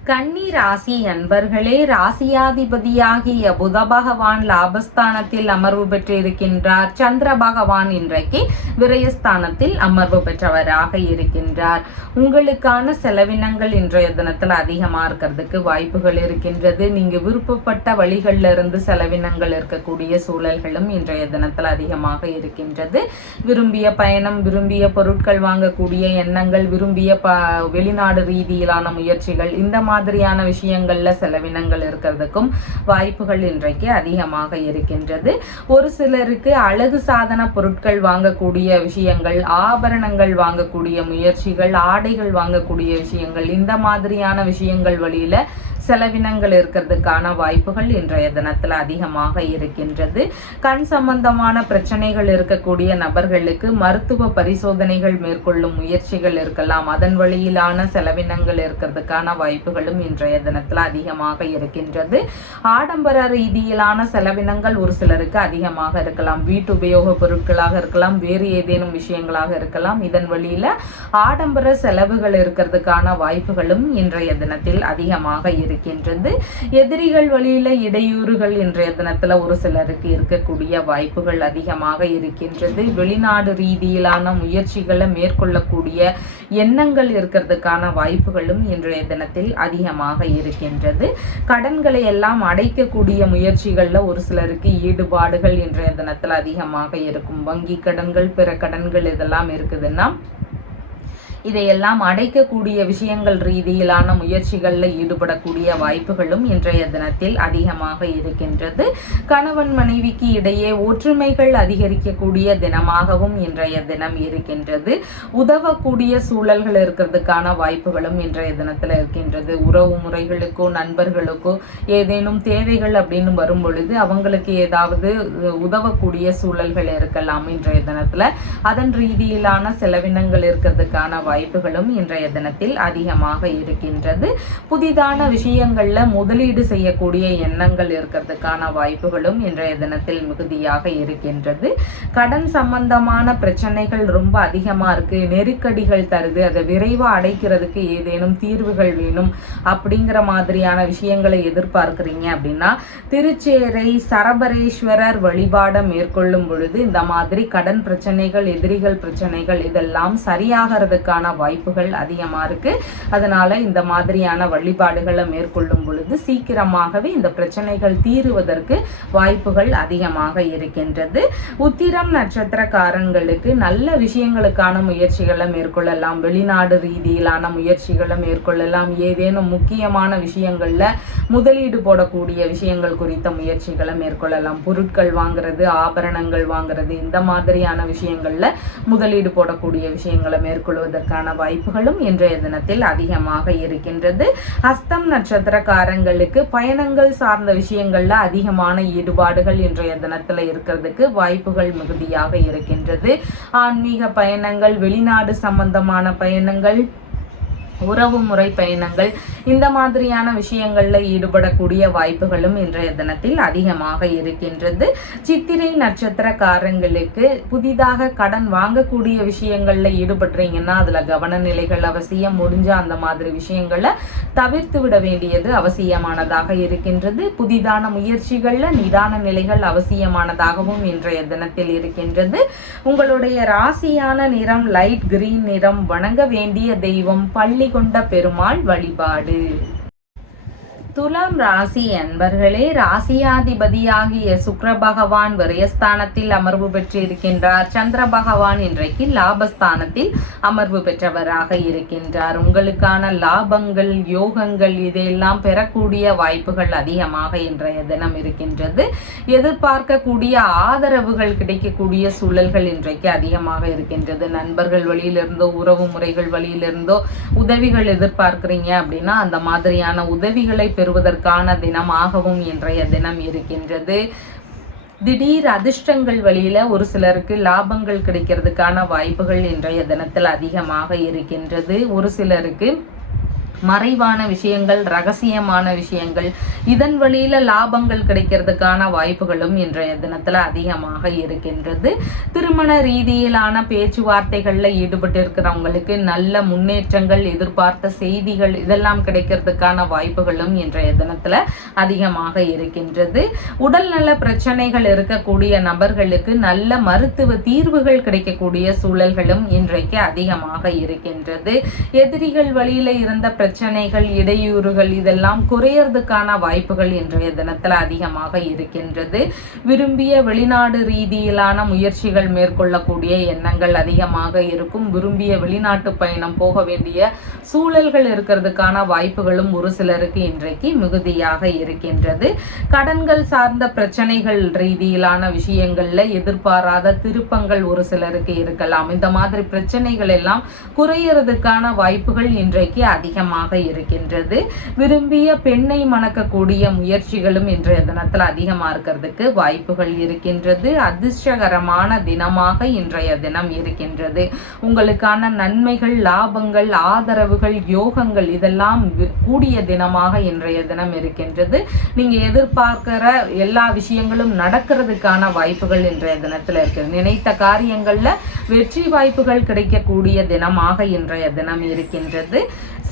கன்னி ராசி அன்பர்களே, ராசியாதிபதியாகிய புத பகவான் லாபஸ்தானத்தில் அமர்வு பெற்றிருக்கின்றார். சந்திர பகவான் இன்றைக்கு விரயஸ்தானத்தில் அமர்வு பெற்றவராக இருக்கின்றார். உங்களுக்கான செலவினங்கள் இன்றைய தினத்தில் அதிகமாக இருக்கிறதுக்கு வாய்ப்புகள் இருக்கின்றது. நீங்க விருப்பப்பட்ட வழிகளில் இருந்து செலவினங்கள் இருக்கக்கூடிய சூழல்களும் இன்றைய தினத்தில் அதிகமாக இருக்கின்றது. விரும்பிய பயணம் விரும்பிய பொருட்கள் வாங்கக்கூடிய எண்ணங்கள் விரும்பிய வெளிநாடு ரீதியிலான முயற்சிகள் இந்த மாதிரியான விஷயங்கள்ல செலவினங்கள் இருக்கிறதுக்கும் வாய்ப்புகள் இன்றைக்கு அதிகமாக இருக்கின்றது. ஒரு சிலருக்கு அழகு சாதன பொருட்கள் வாங்கக்கூடிய விஷயங்கள் ஆபரணங்கள் வாங்கக்கூடிய முயற்சிகள் ஆடைகள் வாங்கக்கூடிய விஷயங்கள் இந்த மாதிரியான விஷயங்கள் வழியில செலவினங்கள் இருக்கிறதுக்கான வாய்ப்புகள் இன்றைய தினத்தில் அதிகமாக இருக்கின்றது. கண் சம்பந்தமான பிரச்சனைகள் இருக்கக்கூடிய நபர்களுக்கு மருத்துவ பரிசோதனைகள் மேற்கொள்ளும் முயற்சிகள் இருக்கலாம். அதன் வழியிலான செலவினங்கள் இருக்கிறதுக்கான வாய்ப்புகளும் இன்றைய தினத்தில் அதிகமாக இருக்கின்றது. ஆடம்பர ரீதியிலான செலவினங்கள் ஒரு சிலருக்கு அதிகமாக இருக்கலாம். வீட்டு உபயோக பொருட்களாக இருக்கலாம் வேறு ஏதேனும் விஷயங்களாக இருக்கலாம். இதன் வழியில ஆடம்பர செலவுகள் இருக்கிறதுக்கான வாய்ப்புகளும் இன்றைய தினத்தில் அதிகமாக இருக்கின்றது. எதிரிகள் வழியில இடையூறுகள் இன்றைய தினத்துல ஒரு சிலருக்கு இருக்கக்கூடிய வாய்ப்புகள் அதிகமாக இருக்கின்றது. வெளிநாடு ரீதியிலான முயற்சிகளை மேற்கொள்ளக்கூடிய எண்ணங்கள் இருக்கிறதுக்கான வாய்ப்புகளும் இன்றைய தினத்தில் அதிகமாக இருக்கின்றது. கடன்களை எல்லாம் அடைக்கக்கூடிய முயற்சிகள்ல ஒரு சிலருக்கு ஈடுபாடுகள் இன்றைய தினத்தில் அதிகமாக இருக்கும். வங்கி கடன்கள் பிற கடன்கள் இதெல்லாம் இருக்குதுன்னா இதையெல்லாம் அடைக்கக்கூடிய விஷயங்கள் ரீதியிலான முயற்சிகளில் ஈடுபடக்கூடிய வாய்ப்புகளும் இன்றைய தினத்தில் அதிகமாக இருக்கின்றது. கணவன் மனைவிக்கு இடையே ஒற்றுமைகள் அதிகரிக்கக்கூடிய தினமாகவும் இன்றைய தினம் இருக்கின்றது. உதவக்கூடிய சூழல்கள் இருக்கிறதுக்கான வாய்ப்புகளும் இன்றைய தினத்தில் இருக்கின்றது. உறவு முறைகளுக்கோ நண்பர்களுக்கோ ஏதேனும் தேவைகள் அப்படின்னு வரும் பொழுது அவங்களுக்கு ஏதாவது உதவக்கூடிய சூழல்கள் இருக்கலாம் இன்றைய தினத்துல. அதன் ரீதியிலான செலவினங்கள் இருக்கிறதுக்கான வாய்ப்புகளும் இன்றைய தினத்தில் அதிகமாக இருக்கின்றது. புதிதான விஷயங்கள்ல முதலீடு செய்யக்கூடிய எண்ணங்கள் இருக்கிறதுக்கான வாய்ப்புகளும் இன்றைய தினத்தில் மிகுதியாக இருக்கின்றது. கடன் சம்பந்தமான பிரச்சனைகள் ரொம்ப அதிகமா இருக்கு, நெருக்கடிகள் தருது, அதை விரைவா அடைக்கிறதுக்கு ஏதேனும் தீர்வுகள் வேணும் அப்படிங்கிற மாதிரியான விஷயங்களை எதிர்பார்க்கிறீங்க அப்படின்னா திருச்சேரை சரபரேஸ்வரர் வழிபாட மேற்கொள்ளும் பொழுது இந்த மாதிரி கடன் பிரச்சனைகள் எதிரிகள் பிரச்சனைகள் இதெல்லாம் சரியாகிறதுக்கான வருவதற்கான வாய்ப்புகள் அதிகமாக இருக்கு. அதனால இந்த மாதிரியான வழிபாடுகளை மேற்கொள்ளும் பொழுது சீக்கிரமாகவே இந்த பிரச்சனைகள் தீருவதற்கு வாய்ப்புகள் அதிகமாக இருக்கின்றது. உத்திரம் நட்சத்திரக்காரங்களுக்கு நல்ல விஷயங்களுக்கான முயற்சிகளை மேற்கொள்ளலாம். வெளிநாடு ரீதியிலான முயற்சிகளை மேற்கொள்ளலாம். ஏதேனும் முக்கியமான விஷயங்கள்ல முதலீடு போடக்கூடிய விஷயங்கள் குறித்த முயற்சிகளை மேற்கொள்ளலாம். பொருட்கள் வாங்குறது, ஆபரணங்கள் வாங்குறது, இந்த மாதிரியான விஷயங்கள்ல முதலீடு போடக்கூடிய விஷயங்களை மேற்கொள்வதற்கான வாய்ப்புகளும் இன்றைய தினத்தில் அதிகமாக இருக்கின்றது. ஹஸ்தம் நட்சத்திரக்காரங்களுக்கு பயணங்கள் சார்ந்த விஷயங்கள்ல அதிகமான ஈடுபாடுகள் இன்றைய தினத்துல இருக்கிறதுக்கு வாய்ப்புகள் மிகுதியாக இருக்கின்றது. ஆன்மீக பயணங்கள், வெளிநாடு சம்பந்தமான பயணங்கள், உறவு முறை பயணங்கள், இந்த மாதிரியான விஷயங்கள்ல ஈடுபடக்கூடிய வாய்ப்புகளும் இன்றைய தினத்தில் அதிகமாக இருக்கின்றது. சித்திரை நட்சத்திரக்காரங்களுக்கு புதிதாக கடன் வாங்கக்கூடிய விஷயங்கள்ல ஈடுபடுறீங்கன்னா அதுல கவன நிலைகள் அவசியம். முடிஞ்ச அந்த மாதிரி விஷயங்களை தவிர்த்து விட வேண்டியது அவசியமானதாக இருக்கின்றது. புதிதான முயற்சிகள்ல நிதான நிலைகள் அவசியமானதாகவும் இன்றைய தினத்தில் இருக்கின்றது. உங்களுடைய ராசியான நிறம் லைட் கிரீன் நிறம். வணங்க வேண்டிய தெய்வம் பள்ளி கொண்ட பெருமாள் வழிபாடு. துலாம் ராசி அன்பர்களே, ராசியாதிபதியாகிய சுக்கிர பகவான் விரயஸ்தானத்தில் அமர்வு பெற்றிருக்கின்றார். சந்திர பகவான் இன்றைக்கு லாபஸ்தானத்தில் அமர்வு பெற்றவராக இருக்கின்றார். உங்களுக்கான லாபங்கள், யோகங்கள் இதையெல்லாம் பெறக்கூடிய வாய்ப்புகள் அதிகமாக இன்றைய தினம் இருக்கின்றது. எதிர்பார்க்கக்கூடிய ஆதரவுகள் கிடைக்கக்கூடிய சூழல்கள் இன்றைக்கு அதிகமாக இருக்கின்றது. நண்பர்கள் வழியிலிருந்தோ, உறவு முறைகள் வழியிலிருந்தோ உதவிகள் எதிர்பார்க்கிறீங்க அப்படின்னா அந்த மாதிரியான உதவிகளை பெறுவதற்கான தினமாகவும் இன்றைய தினம் இருக்கின்றது. திடீர் அதிர்ஷ்டங்கள் வழியில ஒரு சிலருக்கு லாபங்கள் கிடைக்கிறதுக்கான வாய்ப்புகள் இன்றைய தினத்தில் அதிகமாக இருக்கின்றது. ஒரு சிலருக்கு மறைவான விஷயங்கள், ரகசியமான விஷயங்கள், இதன் வழியில லாபங்கள் கிடைக்கிறதுக்கான வாய்ப்புகளும் இன்றைய தினத்துல அதிகமாக இருக்கின்றது. திருமண ரீதியிலான பேச்சுவார்த்தைகள்ல ஈடுபட்டு இருக்கிறவங்களுக்கு நல்ல முன்னேற்றங்கள், எதிர்பார்த்த செய்திகள் இதெல்லாம் கிடைக்கிறதுக்கான வாய்ப்புகளும் இன்றைய தினத்துல அதிகமாக இருக்கின்றது. உடல்நல பிரச்சனைகள் இருக்கக்கூடிய நபர்களுக்கு நல்ல மருத்துவ தீர்வுகள் கிடைக்கக்கூடிய சூழல்களும் இன்றைக்கு அதிகமாக இருக்கின்றது. எதிரிகள் வழியில இருந்த பிரச்சனைகள், இடையூறுகள் இதெல்லாம் குறையறதுக்கான வாய்ப்புகள் இன்றைய தினத்தில் அதிகமாக இருக்கின்றது. விரும்பிய வெளிநாடு ரீதியிலான முயற்சிகள் மேற்கொள்ளக்கூடிய எண்ணங்கள் அதிகமாக இருக்கும். விரும்பிய வெளிநாட்டு பயணம் போக வேண்டிய சூழல்கள் இருக்கிறதுக்கான வாய்ப்புகளும் ஒரு சிலருக்கு இன்றைக்கு மிகுதியாக இருக்கின்றது. கடன்கள் சார்ந்த பிரச்சனைகள் ரீதியிலான விஷயங்கள்ல எதிர்பாராத திருப்பங்கள் ஒரு சிலருக்கு இருக்கலாம். இந்த மாதிரி பிரச்சனைகள் எல்லாம் குறையறதுக்கான வாய்ப்புகள் இன்றைக்கு அதிகமாக இருக்கின்றது. விரும்பிய பெண்ணை மணக்கக்கூடிய முயற்சிகளும் இன்றைய தினத்தில் அதிகமாக இருக்கிறதுக்கு வாய்ப்புகள் இருக்கின்றது. அதிர்ஷ்டகரமான தினமாக இன்றைய தினம் இருக்கின்றது. உங்களுக்கான நன்மைகள், லாபங்கள், ஆதரவுகள், யோகங்கள் இதெல்லாம் கூடிய தினமாக இன்றைய தினம் இருக்கின்றது. நீங்க எதிர்பார்க்கிற எல்லா விஷயங்களும் நடக்கிறதுக்கான வாய்ப்புகள் இன்றைய தினத்தில் இருக்கு. நினைத்த காரியங்கள்ல வெற்றி வாய்ப்புகள் கிடைக்கக்கூடிய தினமாக இன்றைய தினம் இருக்கின்றது.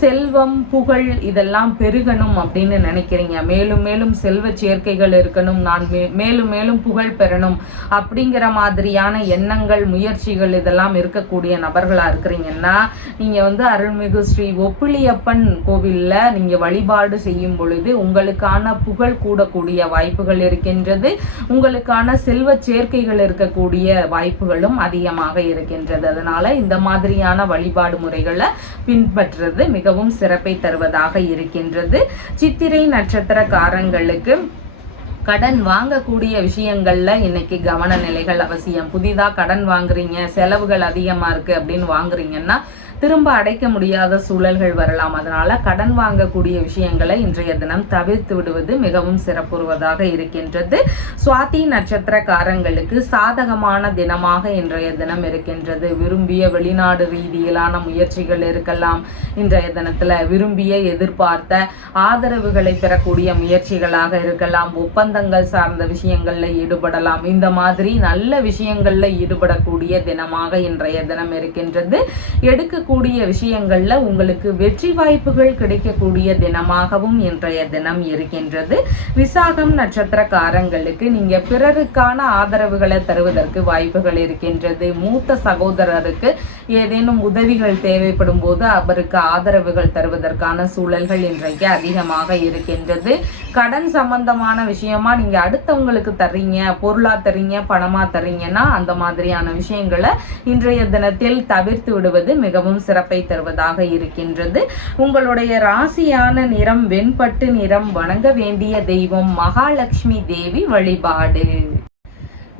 செல்வம், புகழ் இதெல்லாம் பெருகணும் அப்படின்னு நினைக்கிறீங்க. மேலும் மேலும் செல்வ சேர்க்கைகள் இருக்கணும், நான் மேலும் மேலும் புகழ் பெறணும் அப்படிங்கிற மாதிரியான எண்ணங்கள், முயற்சிகள் இதெல்லாம் இருக்கக்கூடிய நபர்களா இருக்கிறீங்கன்னா நீங்க அருள்மிகு ஸ்ரீ ஒப்பிலியப்பன் கோவில்ல நீங்க வழிபாடு செய்யும் பொழுது உங்களுக்கான புகழ் கூடக்கூடிய வாய்ப்புகள் இருக்கின்றது. உங்களுக்கான செல்வ சேர்க்கைகள் இருக்கக்கூடிய வாய்ப்புகளும் அதிகமாக இருக்கின்றது. அதனால இந்த மாதிரியான வழிபாடு முறைகளை பின்பற்றுறது மிகவும் சிறப்பை தருவதாக இருக்கின்றது. சித்திரை நட்சத்திரக்காரங்களுக்கு கடன் வாங்கக்கூடிய விஷயங்கள்ல இன்னைக்கு கவன நிலைகள் அவசியம். புதிதா கடன் வாங்குறீங்க, செலவுகள் அதிகமா இருக்கு அப்படின்னு வாங்குறீங்கன்னா திரும்ப அடைக்க முடியாத சூழல்கள் வரலாம். அதனால கடன் வாங்கக்கூடிய விஷயங்களை இன்றைய தினம் தவிர்த்து விடுவது மிகவும் சிறப்புறுவதாக இருக்கின்றது. சுவாதி நட்சத்திரக்காரங்களுக்கு சாதகமான தினமாக இன்றைய தினம் இருக்கின்றது. விரும்பிய வெளிநாடு ரீதியிலான முயற்சிகள் இருக்கலாம். இன்றைய தினத்துல விரும்பிய எதிர்பார்த்த ஆதரவுகளை பெறக்கூடிய முயற்சிகளாக இருக்கலாம். ஒப்பந்தங்கள் சார்ந்த விஷயங்கள்ல ஈடுபடலாம். இந்த மாதிரி நல்ல விஷயங்கள்ல ஈடுபடக்கூடிய தினமாக இன்றைய தினம் இருக்கின்றது. எடுக்க செய்யக்கூடிய விஷயங்கள்ல உங்களுக்கு வெற்றி வாய்ப்புகள் கிடைக்கக்கூடிய தினமாகவும் இன்றைய தினம் இருக்கின்றது. விசாகம் நட்சத்திரக்காரங்களுக்கு நீங்க பிறருக்கான ஆதரவுகளை தருவதற்கு வாய்ப்புகள் இருக்கின்றது. மூத்த சகோதரருக்கு ஏதேனும் உதவிகள் தேவைப்படும் போது அவருக்கு ஆதரவுகள் தருவதற்கான சூழல்கள் இன்றைக்கு அதிகமாக இருக்கின்றது. கடன் சம்பந்தமான விஷயமா நீங்க அடுத்தவங்களுக்கு தர்றீங்க, பொருளா தர்றீங்க, பணமா தர்றீங்கன்னா அந்த மாதிரியான விஷயங்களை இன்றைய தினத்தில் தவிர்த்து விடுவது மிகவும் சிறப்பை தருவதாக இருக்கின்றது. உங்களுடைய ராசியான நிறம் வெண்பட்டு நிறம். வணங்க வேண்டிய தெய்வம் மகாலட்சுமி தேவி வழிபாடு.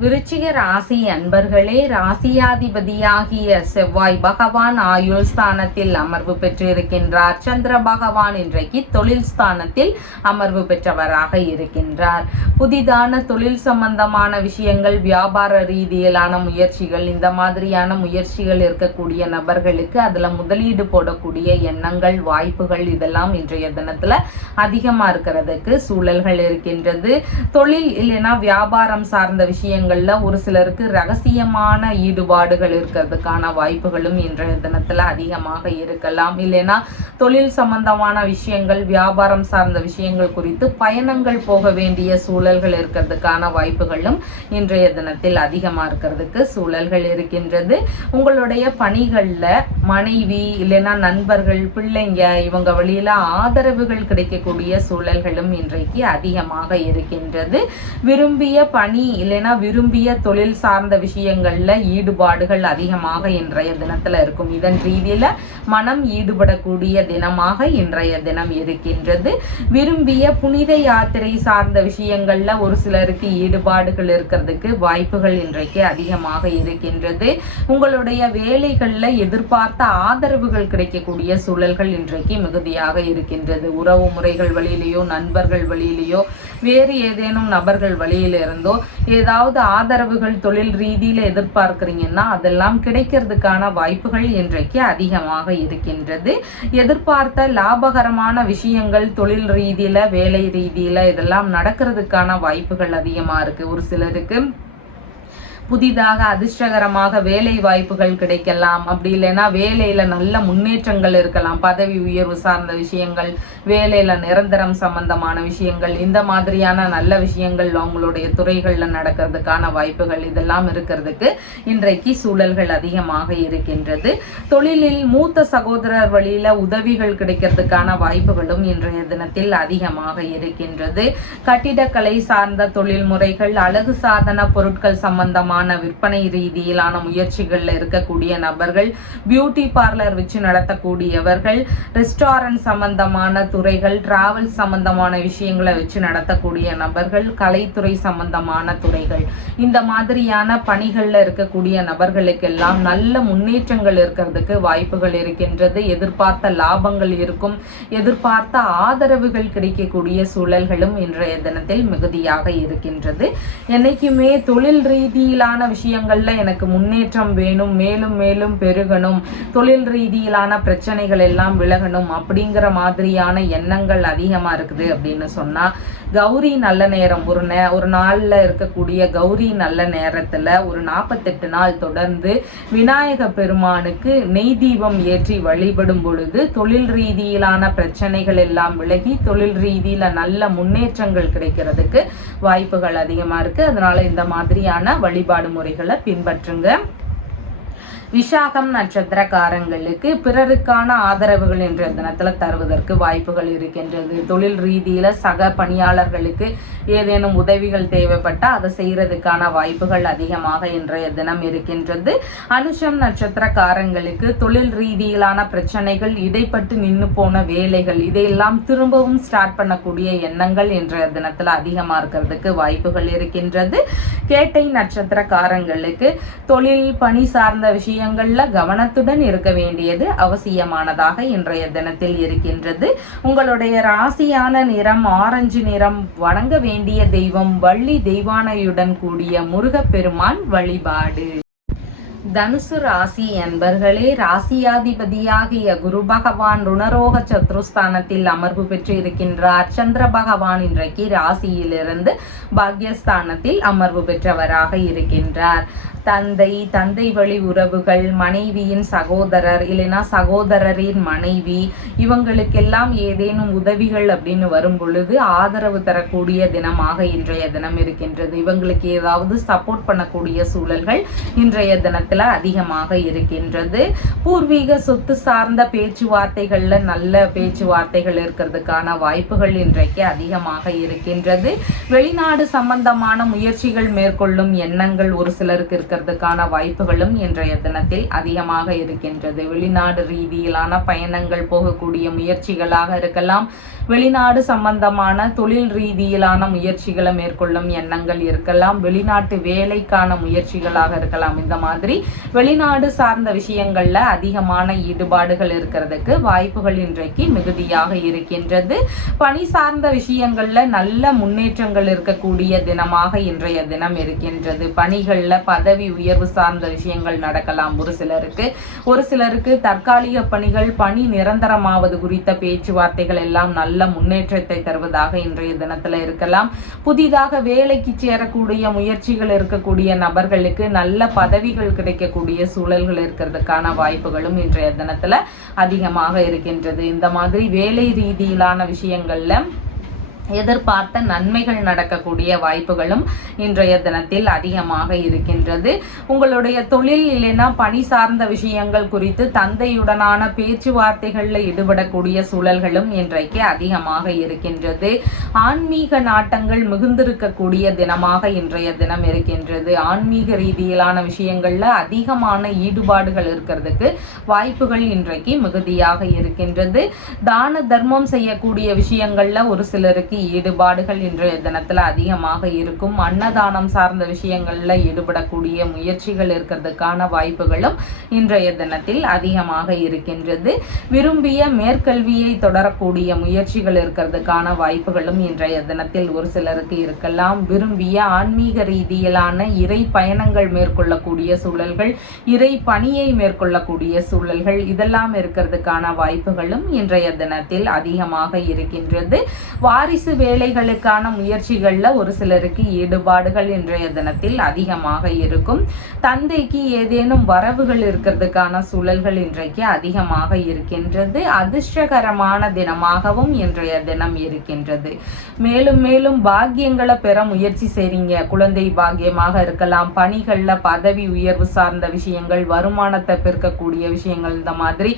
விருச்சிக ராசி அன்பர்களே, ராசியாதிபதியாகிய செவ்வாய் பகவான் ஆயுள் ஸ்தானத்தில் அமர்வு பெற்றிருக்கின்றார். சந்திர பகவான் இன்றைக்கு தொழில் ஸ்தானத்தில் அமர்வு பெற்றவராக இருக்கின்றார். புதிதான தொழில் சம்பந்தமான விஷயங்கள், வியாபார ரீதியிலான முயற்சிகள், இந்த மாதிரியான முயற்சிகள் இருக்கக்கூடிய நபர்களுக்கு அதுல முதலீடு போடக்கூடிய எண்ணங்கள், வாய்ப்புகள் இதெல்லாம் இன்றைய தினத்துல அதிகமா இருக்கிறதுக்கு சூழல்கள் இருக்கின்றது. தொழில் இல்லைன்னா வியாபாரம் சார்ந்த விஷயங்கள் ஒரு சிலருக்கு ரகசியமான ஈடுபாடுகள் இருக்கிறதுக்கான வாய்ப்புகளும் இன்றைய தினத்துல அதிகமாக இருக்கலாம். இல்லைன்னா தொழில் சம்பந்தமான விஷயங்கள், வியாபாரம் சார்ந்த விஷயங்கள் குறித்து பயணங்கள் போக வேண்டிய சூழல்கள் இருக்கிறதுக்கான வாய்ப்புகளும் இன்றைய தினத்தில் அதிகமா இருக்கிறதுக்கு சூழல்கள் இருக்கின்றது. உங்களுடைய பணிகள்ல மனைவி இல்லைன்னா நண்பர்கள், பிள்ளைங்க இவங்க வழியில ஆதரவுகள் கிடைக்கக்கூடிய சூழல்களும் இன்றைக்கு அதிகமாக இருக்கின்றது. விரும்பிய பணி இல்லைன்னா விரும்பிய தொழில் சார்ந்த விஷயங்கள்ல ஈடுபாடுகள் அதிகமாக இன்றைய தினத்துல இருக்கும். இதன் ரீதியில மனம் ஈடுபடக்கூடிய தினமாக இன்றைய தினம் இருக்கின்றது. விரும்பிய புனித யாத்திரை சார்ந்த விஷயங்கள்ல ஒரு சிலருக்கு ஈடுபாடுகள் இருக்கிறதுக்கு வாய்ப்புகள் இன்றைக்கு அதிகமாக இருக்கின்றது. உங்களுடைய வேலைகள்ல எதிர்பார்த்த ஆதரவுகள் கிடைக்கக்கூடிய சூழல்கள் இன்றைக்கு மிகுதியாக இருக்கின்றது. உறவு முறைகள் வழியிலேயோ, நண்பர்கள் வழியிலேயோ, வேறு ஏதேனும் நபர்கள் வழியிலிருந்தோ ஏதாவது ஆதரவுகள் தொழில் ரீதியில எதிர்பார்க்கிறீங்கன்னா அதெல்லாம் கிடைக்கிறதுக்கான வாய்ப்புகள் இன்றைக்கு அதிகமாக இருக்கின்றது. எதிர்பார்த்த லாபகரமான விஷயங்கள் தொழில் ரீதியில, வேலை ரீதியில இதெல்லாம் நடக்கிறதுக்கான வாய்ப்புகள் அதிகமா இருக்கு. ஒரு சிலருக்கு புதிதாக அதிர்ஷ்டகரமாக வேலை வாய்ப்புகள் கிடைக்கலாம். அப்படி இல்லைன்னா வேலையில நல்ல முன்னேற்றங்கள் இருக்கலாம். பதவி உயர்வு சார்ந்த விஷயங்கள், வேலையில நிரந்தரம் சம்பந்தமான விஷயங்கள், இந்த மாதிரியான நல்ல விஷயங்கள் அவங்களுடைய துறைகள்ல நடக்கிறதுக்கான வாய்ப்புகள் இதெல்லாம் இருக்கிறதுக்கு இன்றைக்கு சூழல்கள் அதிகமாக இருக்கின்றது. தொழிலில் மூத்த சகோதரர் வழியில உதவிகள் கிடைக்கிறதுக்கான வாய்ப்புகளும் இன்றைய தினத்தில் அதிகமாக இருக்கின்றது. கட்டிடக்கலை சார்ந்த தொழில் முறைகள், அழகு சாதன பொருட்கள் சம்பந்தமான விற்பனை ரீதியிலான முயற்சிகள்ல இருக்கக்கூடிய நபர்கள், பியூட்டி பார்லர் வச்சு நடத்தக்கூடியவர்கள், ரெஸ்டாரண்ட் சம்பந்தமான துறைகள், டிராவல் சம்பந்தமான விஷயங்களை வச்சு நடத்தக்கூடிய நபர்கள், கலைத்துறை சம்பந்தமான துறைகள், இந்த மாதிரியான பணிகள்ல இருக்கக்கூடிய நபர்களுக்கெல்லாம் நல்ல முன்னேற்றங்கள் இருக்கிறதுக்கு வாய்ப்புகள் இருக்கின்றது. எதிர்பார்த்த லாபங்கள் இருக்கும். எதிர்பார்த்த ஆதரவுகள் கிடைக்கக்கூடிய சூழல்களும் இன்றைய தினத்தில் மிகுதியாக இருக்கின்றது. என்னைக்குமே தொழில் ரீதியிலான விஷயங்கள்ல எனக்கு முன்னேற்றம் வேணும், மேலும் மேலும் பெருகணும், தொழில் ரீதியிலான பிரச்சனைகள் எல்லாம் விலகணும் அப்படிங்கிற மாதிரியான எண்ணங்கள் அதிகமா இருக்குது அப்படின்னு சொன்னா, கௌரி நல்ல நேரம் ஒரு நாள்ல இருக்கக்கூடிய கௌரி நல்ல நேரத்துல ஒரு 48 நாள் தொடர்ந்து விநாயக பெருமானுக்கு நெய் தீபம் ஏற்றி வழிபடும் பொழுது தொழில் ரீதியிலான பிரச்சனைகள் எல்லாம் விலகி தொழில் ரீதியில நல்ல முன்னேற்றங்கள் கிடைக்கிறதுக்கு வாய்ப்புகள் அதிகமா இருக்கு. அதனால இந்த மாதிரியான வழிபாடு முறைகளை பின்பற்றுங்க. விசாகம் நட்சத்திரக்காரங்களுக்கு பிறருக்கான ஆதரவுகள் என்ற தினத்துல தருவதற்கு வாய்ப்புகள் இருக்கின்றது. தொழில் ரீதியில சக பணியாளர்களுக்கு ஏதேனும் உதவிகள் தேவைப்பட்டா அதை செய்யறதுக்கான வாய்ப்புகள் அதிகமாக இன்றைய தினம் இருக்கின்றது. அனுஷம் நட்சத்திரக்காரங்களுக்கு தொழில் ரீதியிலான பிரச்சனைகள், இடைப்பட்டு நின்று போன வேலைகள் இதையெல்லாம் திரும்பவும் ஸ்டார்ட் பண்ணக்கூடிய எண்ணங்கள் இன்றைய தினத்துல அதிகமா இருக்கிறதுக்கு வாய்ப்புகள் இருக்கின்றது. கேட்டை நட்சத்திரக்காரங்களுக்கு தொழில் பணி சார்ந்த விஷயங்கள்ல கவனத்துடன் இருக்க வேண்டியது அவசியமானதாக இன்றைய தினத்தில் இருக்கின்றது. உங்களுடைய ராசியான நிறம் ஆரஞ்சு நிறம். வணங்க வேண்டிய தெய்வம் வள்ளி தெய்வானையுடன் கூடிய முருகப்பெருமான் வழிபாடு. தனுசு ராசி அன்பர்களே, ராசியாதிபதியாகிய குரு பகவான் ருணரோக சத்ருஸ்தானத்தில் அமர்வு பெற்று இருக்கின்றார். சந்திர பகவான் இன்றைக்கு ராசியிலிருந்து பாக்யஸ்தானத்தில் அமர்வு பெற்றவராக இருக்கின்றார். தந்தை வழி உறவுகள், மனைவியின் சகோதரர் இல்லைன்னா சகோதரரின் மனைவி, இவங்களுக்கெல்லாம் ஏதேனும் உதவிகள் அப்படின்னு வரும் பொழுது ஆதரவு தரக்கூடிய தினமாக இன்றைய தினம் இருக்கின்றது. இவங்களுக்கு ஏதாவது சப்போர்ட் பண்ணக்கூடிய சூழல்கள் இன்றைய தினத்துல அதிகமாக இருக்கின்றது. பூர்வீக சொத்து சார்ந்த பேச்சுவார்த்தைகள்ல நல்ல பேச்சுவார்த்தைகள் இருக்கிறதுக்கான வாய்ப்புகள் இன்றைக்கு அதிகமாக இருக்கின்றது. வெளிநாடு சம்பந்தமான முயற்சிகள் மேற்கொள்ளும் எண்ணங்கள் ஒரு சிலருக்கு இருக்கிறதுக்கான வாய்ப்புகளும் இன்றைய தினத்தில் அதிகமாக இருக்கின்றது. வெளிநாடு ரீதியிலான பயணங்கள் போகக்கூடிய முயற்சிகளாக இருக்கலாம். வெளிநாடு சம்பந்தமான தொழில் ரீதியிலான முயற்சிகளை மேற்கொள்ளும் எண்ணங்கள் இருக்கலாம். வெளிநாட்டு வேலைக்கான முயற்சிகளாக இருக்கலாம். இந்த மாதிரி வெளிநாடு சார்ந்த விஷயங்கள்ல அதிகமான ஈடுபாடுகள் இருக்கிறதுக்கு வாய்ப்புகள் இன்றைக்கு மிகுதியாக இருக்கின்றது. பணி சார்ந்த விஷயங்கள்ல நல்ல முன்னேற்றங்கள் இருக்கக்கூடிய தினமாக இன்றைய தினம் இருக்கின்றது. பணிகள்ல பதவி உயர்வு சார்ந்த விஷயங்கள் நடக்கலாம். ஒரு சிலருக்கு தற்காலிக பணி நிரந்தரமாவது குறித்த பேச்சுவார்த்தைகள் எல்லாம் நல்ல முன்னேற்றத்தை தருவதாக இன்றைய தினத்துல இருக்கலாம். புதிதாக வேலைக்கு சேரக்கூடிய முயற்சிகள் இருக்கக்கூடிய நபர்களுக்கு நல்ல பதவிகள் கிடைக்கக்கூடிய சூழல்கள் இருக்கிறதுக்கான வாய்ப்புகளும் இன்றைய தினத்துல அதிகமாக இருக்கின்றது. இந்த மாதிரி வேலை ரீதியிலான விஷயங்கள்ல எதிர்பார்த்த நன்மைகள் நடக்கக்கூடிய வாய்ப்புகளும் இன்றைய தினத்தில் அதிகமாக இருக்கின்றது. உங்களுடைய தொழில் இல்லைன்னா பணி சார்ந்த விஷயங்கள் குறித்து தந்தையுடனான பேச்சுவார்த்தைகளில் ஈடுபடக்கூடிய சூழல்களும் இன்றைக்கு அதிகமாக இருக்கின்றது. ஆன்மீக நாட்டங்கள் மிகுந்திருக்கக்கூடிய தினமாக இன்றைய தினம் இருக்கின்றது. ஆன்மீக ரீதியிலான விஷயங்கள்ல அதிகமான ஈடுபாடுகள் இருக்கிறதுக்கு வாய்ப்புகள் இன்றைக்கு மிகுதியாக இருக்கின்றது. தான தர்மம் செய்யக்கூடிய விஷயங்கள்ல ஒரு சிலருக்கு ஈடுபாடுகள் இன்றைய தினத்துல அதிகமாக இருக்கும். அன்னதானம் சார்ந்த விஷயங்கள்ல ஈடுபடக்கூடிய முயற்சிகள் இருக்கிறதுக்கான வாய்ப்புகளும் இன்றைய தினத்தில் அதிகமாக இருக்கின்றது. விரும்பிய மேற்கல்வியை தொடரக்கூடிய முயற்சிகள் இருக்கிறதுக்கான வாய்ப்புகளும் இன்றைய தினத்தில் ஒரு சிலருக்கு இருக்கலாம். விரும்பிய ஆன்மீக ரீதியிலான இறை பயணங்கள் மேற்கொள்ளக்கூடிய சூழல்கள், இறை பணியை மேற்கொள்ளக்கூடிய சூழல்கள் இதெல்லாம் இருக்கிறதுக்கான வாய்ப்புகளும் இன்றைய தினத்தில் அதிகமாக இருக்கின்றது. வாரிசு வேலைகளுக்கான முயற்சிகள்ல ஒரு சிலருக்கு ஈடுபாடுகள் இன்றைய தினத்தில் அதிகமாக இருக்கும். தந்தைக்கு ஏதேனும் வரவுகள் இருக்கிறதுக்கான சூழல்கள் இன்றைக்கு அதிகமாக இருக்கின்றது. அதிர்ஷ்டகரமான தினமாகவும் இன்றைய தினம் இருக்கின்றது. மேலும் மேலும் பாக்கியங்களை பெற முயற்சி செய்றீங்க. குழந்தை பாக்கியமாக இருக்கலாம், பணிகள்ல பதவி உயர்வு சார்ந்த விஷயங்கள், வருமானத்தை பெருக்கக்கூடிய விஷயங்கள், இந்த மாதிரி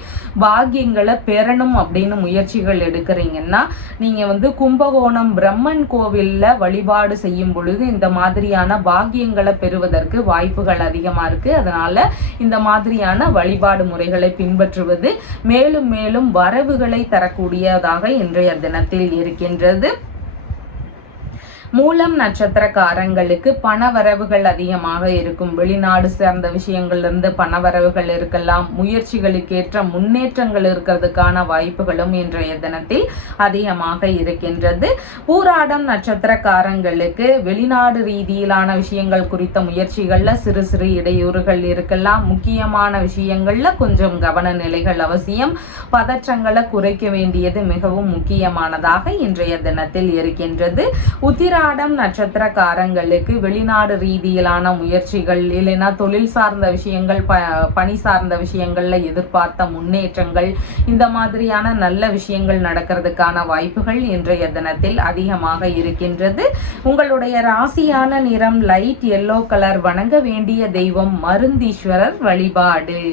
பாக்கியங்களை பெறணும் அப்படின்னு முயற்சிகள் எடுக்கிறீங்கன்னா நீங்க கும்பகோணம் பிரம்மன் கோவில்ல வழிபாடு செய்யும் பொழுது இந்த மாதிரியான பாக்கியங்களை பெறுவதற்கு வாய்ப்புகள் அதிகமா இருக்கு. அதனால இந்த மாதிரியான வழிபாடு முறைகளை பின்பற்றுவது மேலும் மேலும் வரவுகளை தரக்கூடியதாக இன்றைய தினத்தில் இருக்கின்றது. மூலம் நட்சத்திரக்காரங்களுக்கு பணவரவுகள் அதிகமாக இருக்கும். வெளிநாடு சார்ந்த விஷயங்கள்ல பணவரவுகள் இருக்கலாம். முயற்சிகளுக்கேற்ற முன்னேற்றங்கள் இருக்கிறதுக்கான வாய்ப்புகளும் இன்றைய தினத்தில் அதிகமாக இருக்கின்றது. பூராடம் நட்சத்திரக்காரங்களுக்கு வெளிநாடு ரீதியிலான விஷயங்கள் குறித்த முயற்சிகள்ல சிறு சிறு இடையூறுகள் இருக்கலாம். முக்கியமான விஷயங்கள்ல கொஞ்சம் கவன நிலைகள் அவசியம். பதற்றங்களை குறைக்க வேண்டியது மிகவும் முக்கியமானதாக இன்றைய தினத்தில் இருக்கின்றது. உத்திராடம் நட்சத்திரக்காரங்களுக்கு வெளிநாடு ரீதியிலான முயற்சிகள் இல்லைன்னா தொழில் சார்ந்த விஷயங்கள், பணி சார்ந்த விஷயங்கள்ல எதிர்பார்த்த முன்னேற்றங்கள், இந்த மாதிரியான நல்ல விஷயங்கள் நடக்கிறதுக்கான வாய்ப்புகள் இன்றைய தினத்தில் அதிகமாக இருக்கின்றது. உங்களுடைய ராசியான நிறம் லைட் எல்லோ கலர். வணங்க வேண்டிய தெய்வம் மருந்தீஸ்வரர் வழிபாடு.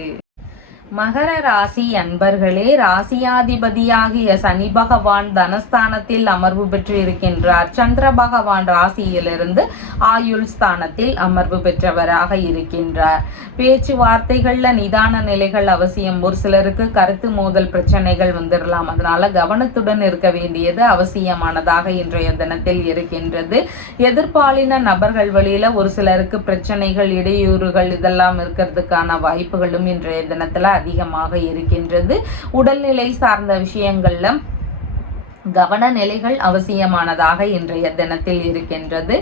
மகர ராசி அன்பர்களே, ராசியாதிபதியாகிய சனி பகவான் தனஸ்தானத்தில் அமர்வு பெற்று இருக்கின்றார். சந்திர பகவான் ராசியிலிருந்து ஆயுள் ஸ்தானத்தில் அமர்வு பெற்றவராக இருக்கின்றார். பேச்சுவார்த்தைகள்ல நிதான நிலைகள் அவசியம். ஒரு சிலருக்கு கருத்து மோதல் பிரச்சனைகள் வந்துடலாம். அதனால கவனத்துடன் இருக்க வேண்டியது அவசியமானதாக இன்றைய தினத்தில் இருக்கின்றது. எதிர்பாலின நபர்கள் வழியில ஒரு சிலருக்கு பிரச்சனைகள், இடையூறுகள் இதெல்லாம் இருக்கிறதுக்கான வாய்ப்புகளும் இன்றைய தினத்துல அதிகமாக இருக்கின்றது. உடல்நிலை சார்ந்த விஷயங்கள்ல கவன நிலைகள் அவசியமானதாக இன்றைய தினத்தில் இருக்கின்றது.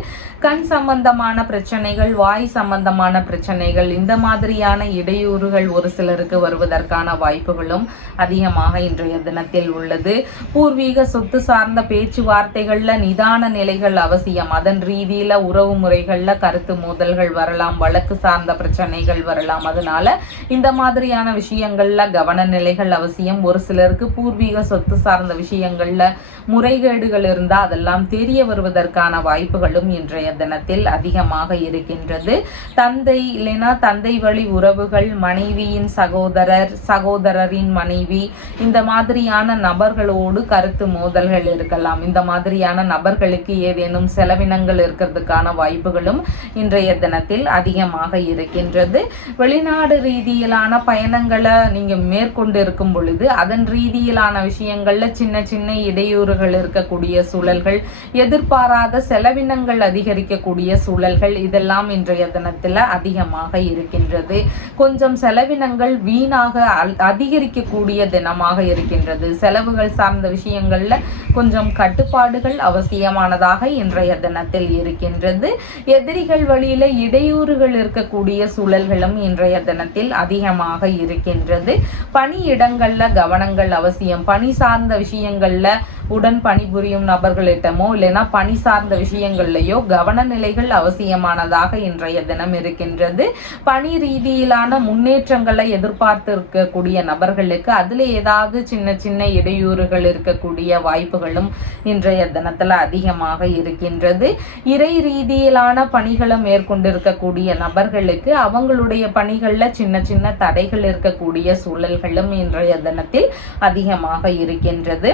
கண் சம்பந்தமான பிரச்சனைகள், வாய் சம்பந்தமான பிரச்சனைகள், இந்த மாதிரியான இடையூறுகள் ஒரு சிலருக்கு வருவதற்கான வாய்ப்புகளும் அதிகமாக இன்றைய தினத்தில் உள்ளது. பூர்வீக சொத்து சார்ந்த பேச்சுவார்த்தைகள்ல நிதான நிலைகள் அவசியம். அதன் ரீதியில உறவு முறைகள்ல கருத்து மோதல்கள் வரலாம், வழக்கு சார்ந்த பிரச்சனைகள் வரலாம். அதனால இந்த மாதிரியான விஷயங்கள்ல கவன நிலைகள் அவசியம். ஒரு சிலருக்கு பூர்வீக சொத்து சார்ந்த விஷயங்கள்ல முறைகேடுகள் இருந்தால் அதெல்லாம் தெரிய வருவதற்கான வாய்ப்புகளும் இன்றைய தினத்தில் அதிகமாக இருக்கின்றது. தந்தை இல்லைன்னா தந்தை வழி உறவுகள், மனைவியின் சகோதரர், சகோதரரின் மனைவி, இந்த மாதிரியான நபர்களோடு கருத்து மோதல்கள் இருக்கலாம். இந்த மாதிரியான நபர்களுக்கு ஏதேனும் செலவினங்கள் இருக்கிறதுக்கான வாய்ப்புகளும் இன்றைய தினத்தில் அதிகமாக இருக்கின்றது. வெளிநாடு ரீதியிலான பயணங்களை நீங்க மேற்கொண்டு இருக்கும் பொழுது அதன் ரீதியிலான விஷயங்கள்ல சின்ன சின்ன இடையூறுகள் இருக்கக்கூடிய சூழல்கள், எதிர்பாராத செலவினங்கள் அதிகரிக்கக்கூடிய சூழல்கள், இதெல்லாம் இன்றைய தினத்தில் அதிகமாக இருக்கின்றது. கொஞ்சம் செலவினங்கள் வீணாக அதிகரிக்கக்கூடிய தினமாக இருக்கின்றது. செலவுகள் சார்ந்த விஷயங்கள்ல கொஞ்சம் கட்டுப்பாடுகள் அவசியமானதாக இன்றைய தினத்தில் இருக்கின்றது. எதிரிகள் வழியில இடையூறுகள் இருக்கக்கூடிய சூழல்களும் இன்றைய தினத்தில் அதிகமாக இருக்கின்றது. பணியிடங்கள்ல கவனங்கள் அவசியம். பணி சார்ந்த விஷயங்கள்ல உடன் பணிபுரியும் நபர்களிடமோ இல்லைன்னா பணி சார்ந்த விஷயங்கள்லையோ கவன நிலைகள் அவசியமானதாக இன்றைய தினம் இருக்கின்றது. பணி ரீதியிலான முன்னேற்றங்களை எதிர்பார்த்து இருக்கக்கூடிய நபர்களுக்கு அதுல ஏதாவது சின்ன சின்ன இடையூறுகள் இருக்கக்கூடிய வாய்ப்புகளும் இன்றைய தினத்துல அதிகமாக இருக்கின்றது. இறை ரீதியிலான பணிகளை மேற்கொண்டிருக்கக்கூடிய நபர்களுக்கு அவங்களுடைய பணிகள்ல சின்ன சின்ன தடைகள் இருக்கக்கூடிய சூழல்களும் இன்றைய தினத்தில் அதிகமாக இருக்கின்றது.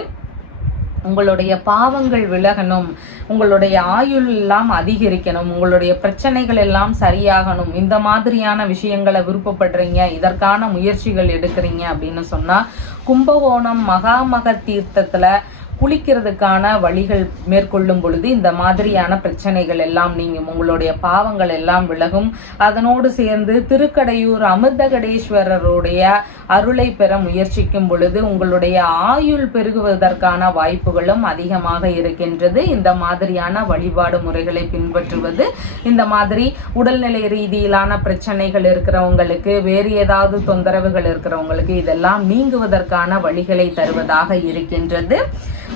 உங்களுடைய பாவங்கள் விலகணும், உங்களுடைய ஆயுள் எல்லாம் அதிகரிக்கணும், உங்களுடைய பிரச்சனைகள் எல்லாம் சரியாகணும், இந்த மாதிரியான விஷயங்களை விருப்பப்படுறீங்க, இதற்கான முயற்சிகள் எடுக்கிறீங்க அப்படின்னு சொன்னா கும்பகோணம் மகாமக தீர்த்தத்துல குளிக்கிறதுக்கான வழிகள் மேற்கொள்ளும் பொழுது இந்த மாதிரியான பிரச்சனைகள் எல்லாம் நீங்கும், உங்களுடைய பாவங்கள் எல்லாம் விலகும். அதனோடு சேர்ந்து திருக்கடையூர் அமிர்தகடேஸ்வரருடைய அருளை பெற முயற்சிக்கும் பொழுது உங்களுடைய ஆயுள் பெருகுவதற்கான வாய்ப்புகளும் அதிகமாக இருக்கின்றது. இந்த மாதிரியான வழிபாடு முறைகளை பின்பற்றுவது இந்த மாதிரி உடல்நிலை ரீதியிலான பிரச்சனைகள் இருக்கிறவங்களுக்கு, வேறு ஏதாவது தொந்தரவுகள் இருக்கிறவங்களுக்கு இதெல்லாம் நீங்குவதற்கான வழிகளை தருவதாக இருக்கின்றது.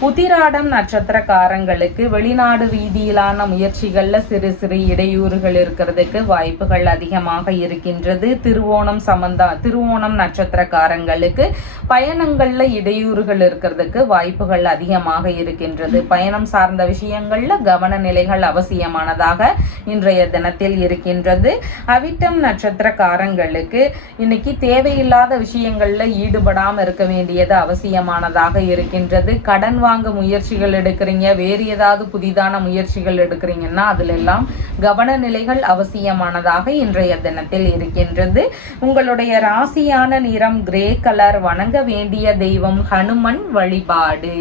உத்திராடம் நட்சத்திரக்காரங்களுக்கு வெளிநாடு ரீதியிலான முயற்சிகள்ல சிறு சிறு இடையூறுகள் இருக்கிறதுக்கு வாய்ப்புகள் அதிகமாக இருக்கின்றது. திருவோணம் நட்சத்திரக்காரங்களுக்கு பயணங்கள்ல இடையூறுகள் இருக்கிறதுக்கு வாய்ப்புகள் அதிகமாக இருக்கின்றது. பயணம் சார்ந்த விஷயங்கள்ல கவன நிலைகள் அவசியமானதாக இன்றைய தினத்தில் இருக்கின்றது. அவிட்டம் நட்சத்திரக்காரங்களுக்கு இன்னைக்கு தேவையில்லாத விஷயங்கள்ல ஈடுபடாம இருக்க வேண்டியது அவசியமானதாக இருக்கின்றது. கடன் வாங்க முயற்சிகள் எடுக்கிறீங்க, வேறு ஏதாவது புதிதான முயற்சிகள் எடுக்கிறீங்கன்னா அதுல எல்லாம் கவன நிலைகள் அவசியமானதாக இன்றைய தினத்தில் இருக்கின்றது. உங்களுடைய ராசியான நிறம் கிரே கலர். வணங்க வேண்டிய தெய்வம் ஹனுமன் வழிபாடு.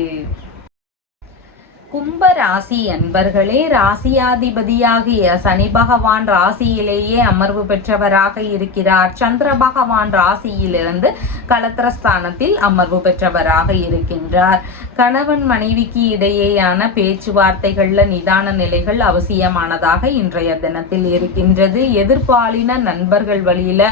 கும்ப ராசி அன்பர்களே, ராசியாதிபதியாகிய சனி பகவான் ராசியிலேயே அமர்வு பெற்றவராக இருக்கிறார். சந்திர பகவான் ராசியிலிருந்து களத்திரஸ்தானத்தில் அமர்வு பெற்றவராக இருக்கின்றார். கணவன் மனைவிக்கு இடையேயான பேச்சுவார்த்தைகள்ல நிதான நிலைகள் அவசியமானதாக இன்றைய தினத்தில் இருக்கின்றது. எதிர்பாலின நண்பர்கள் வழியில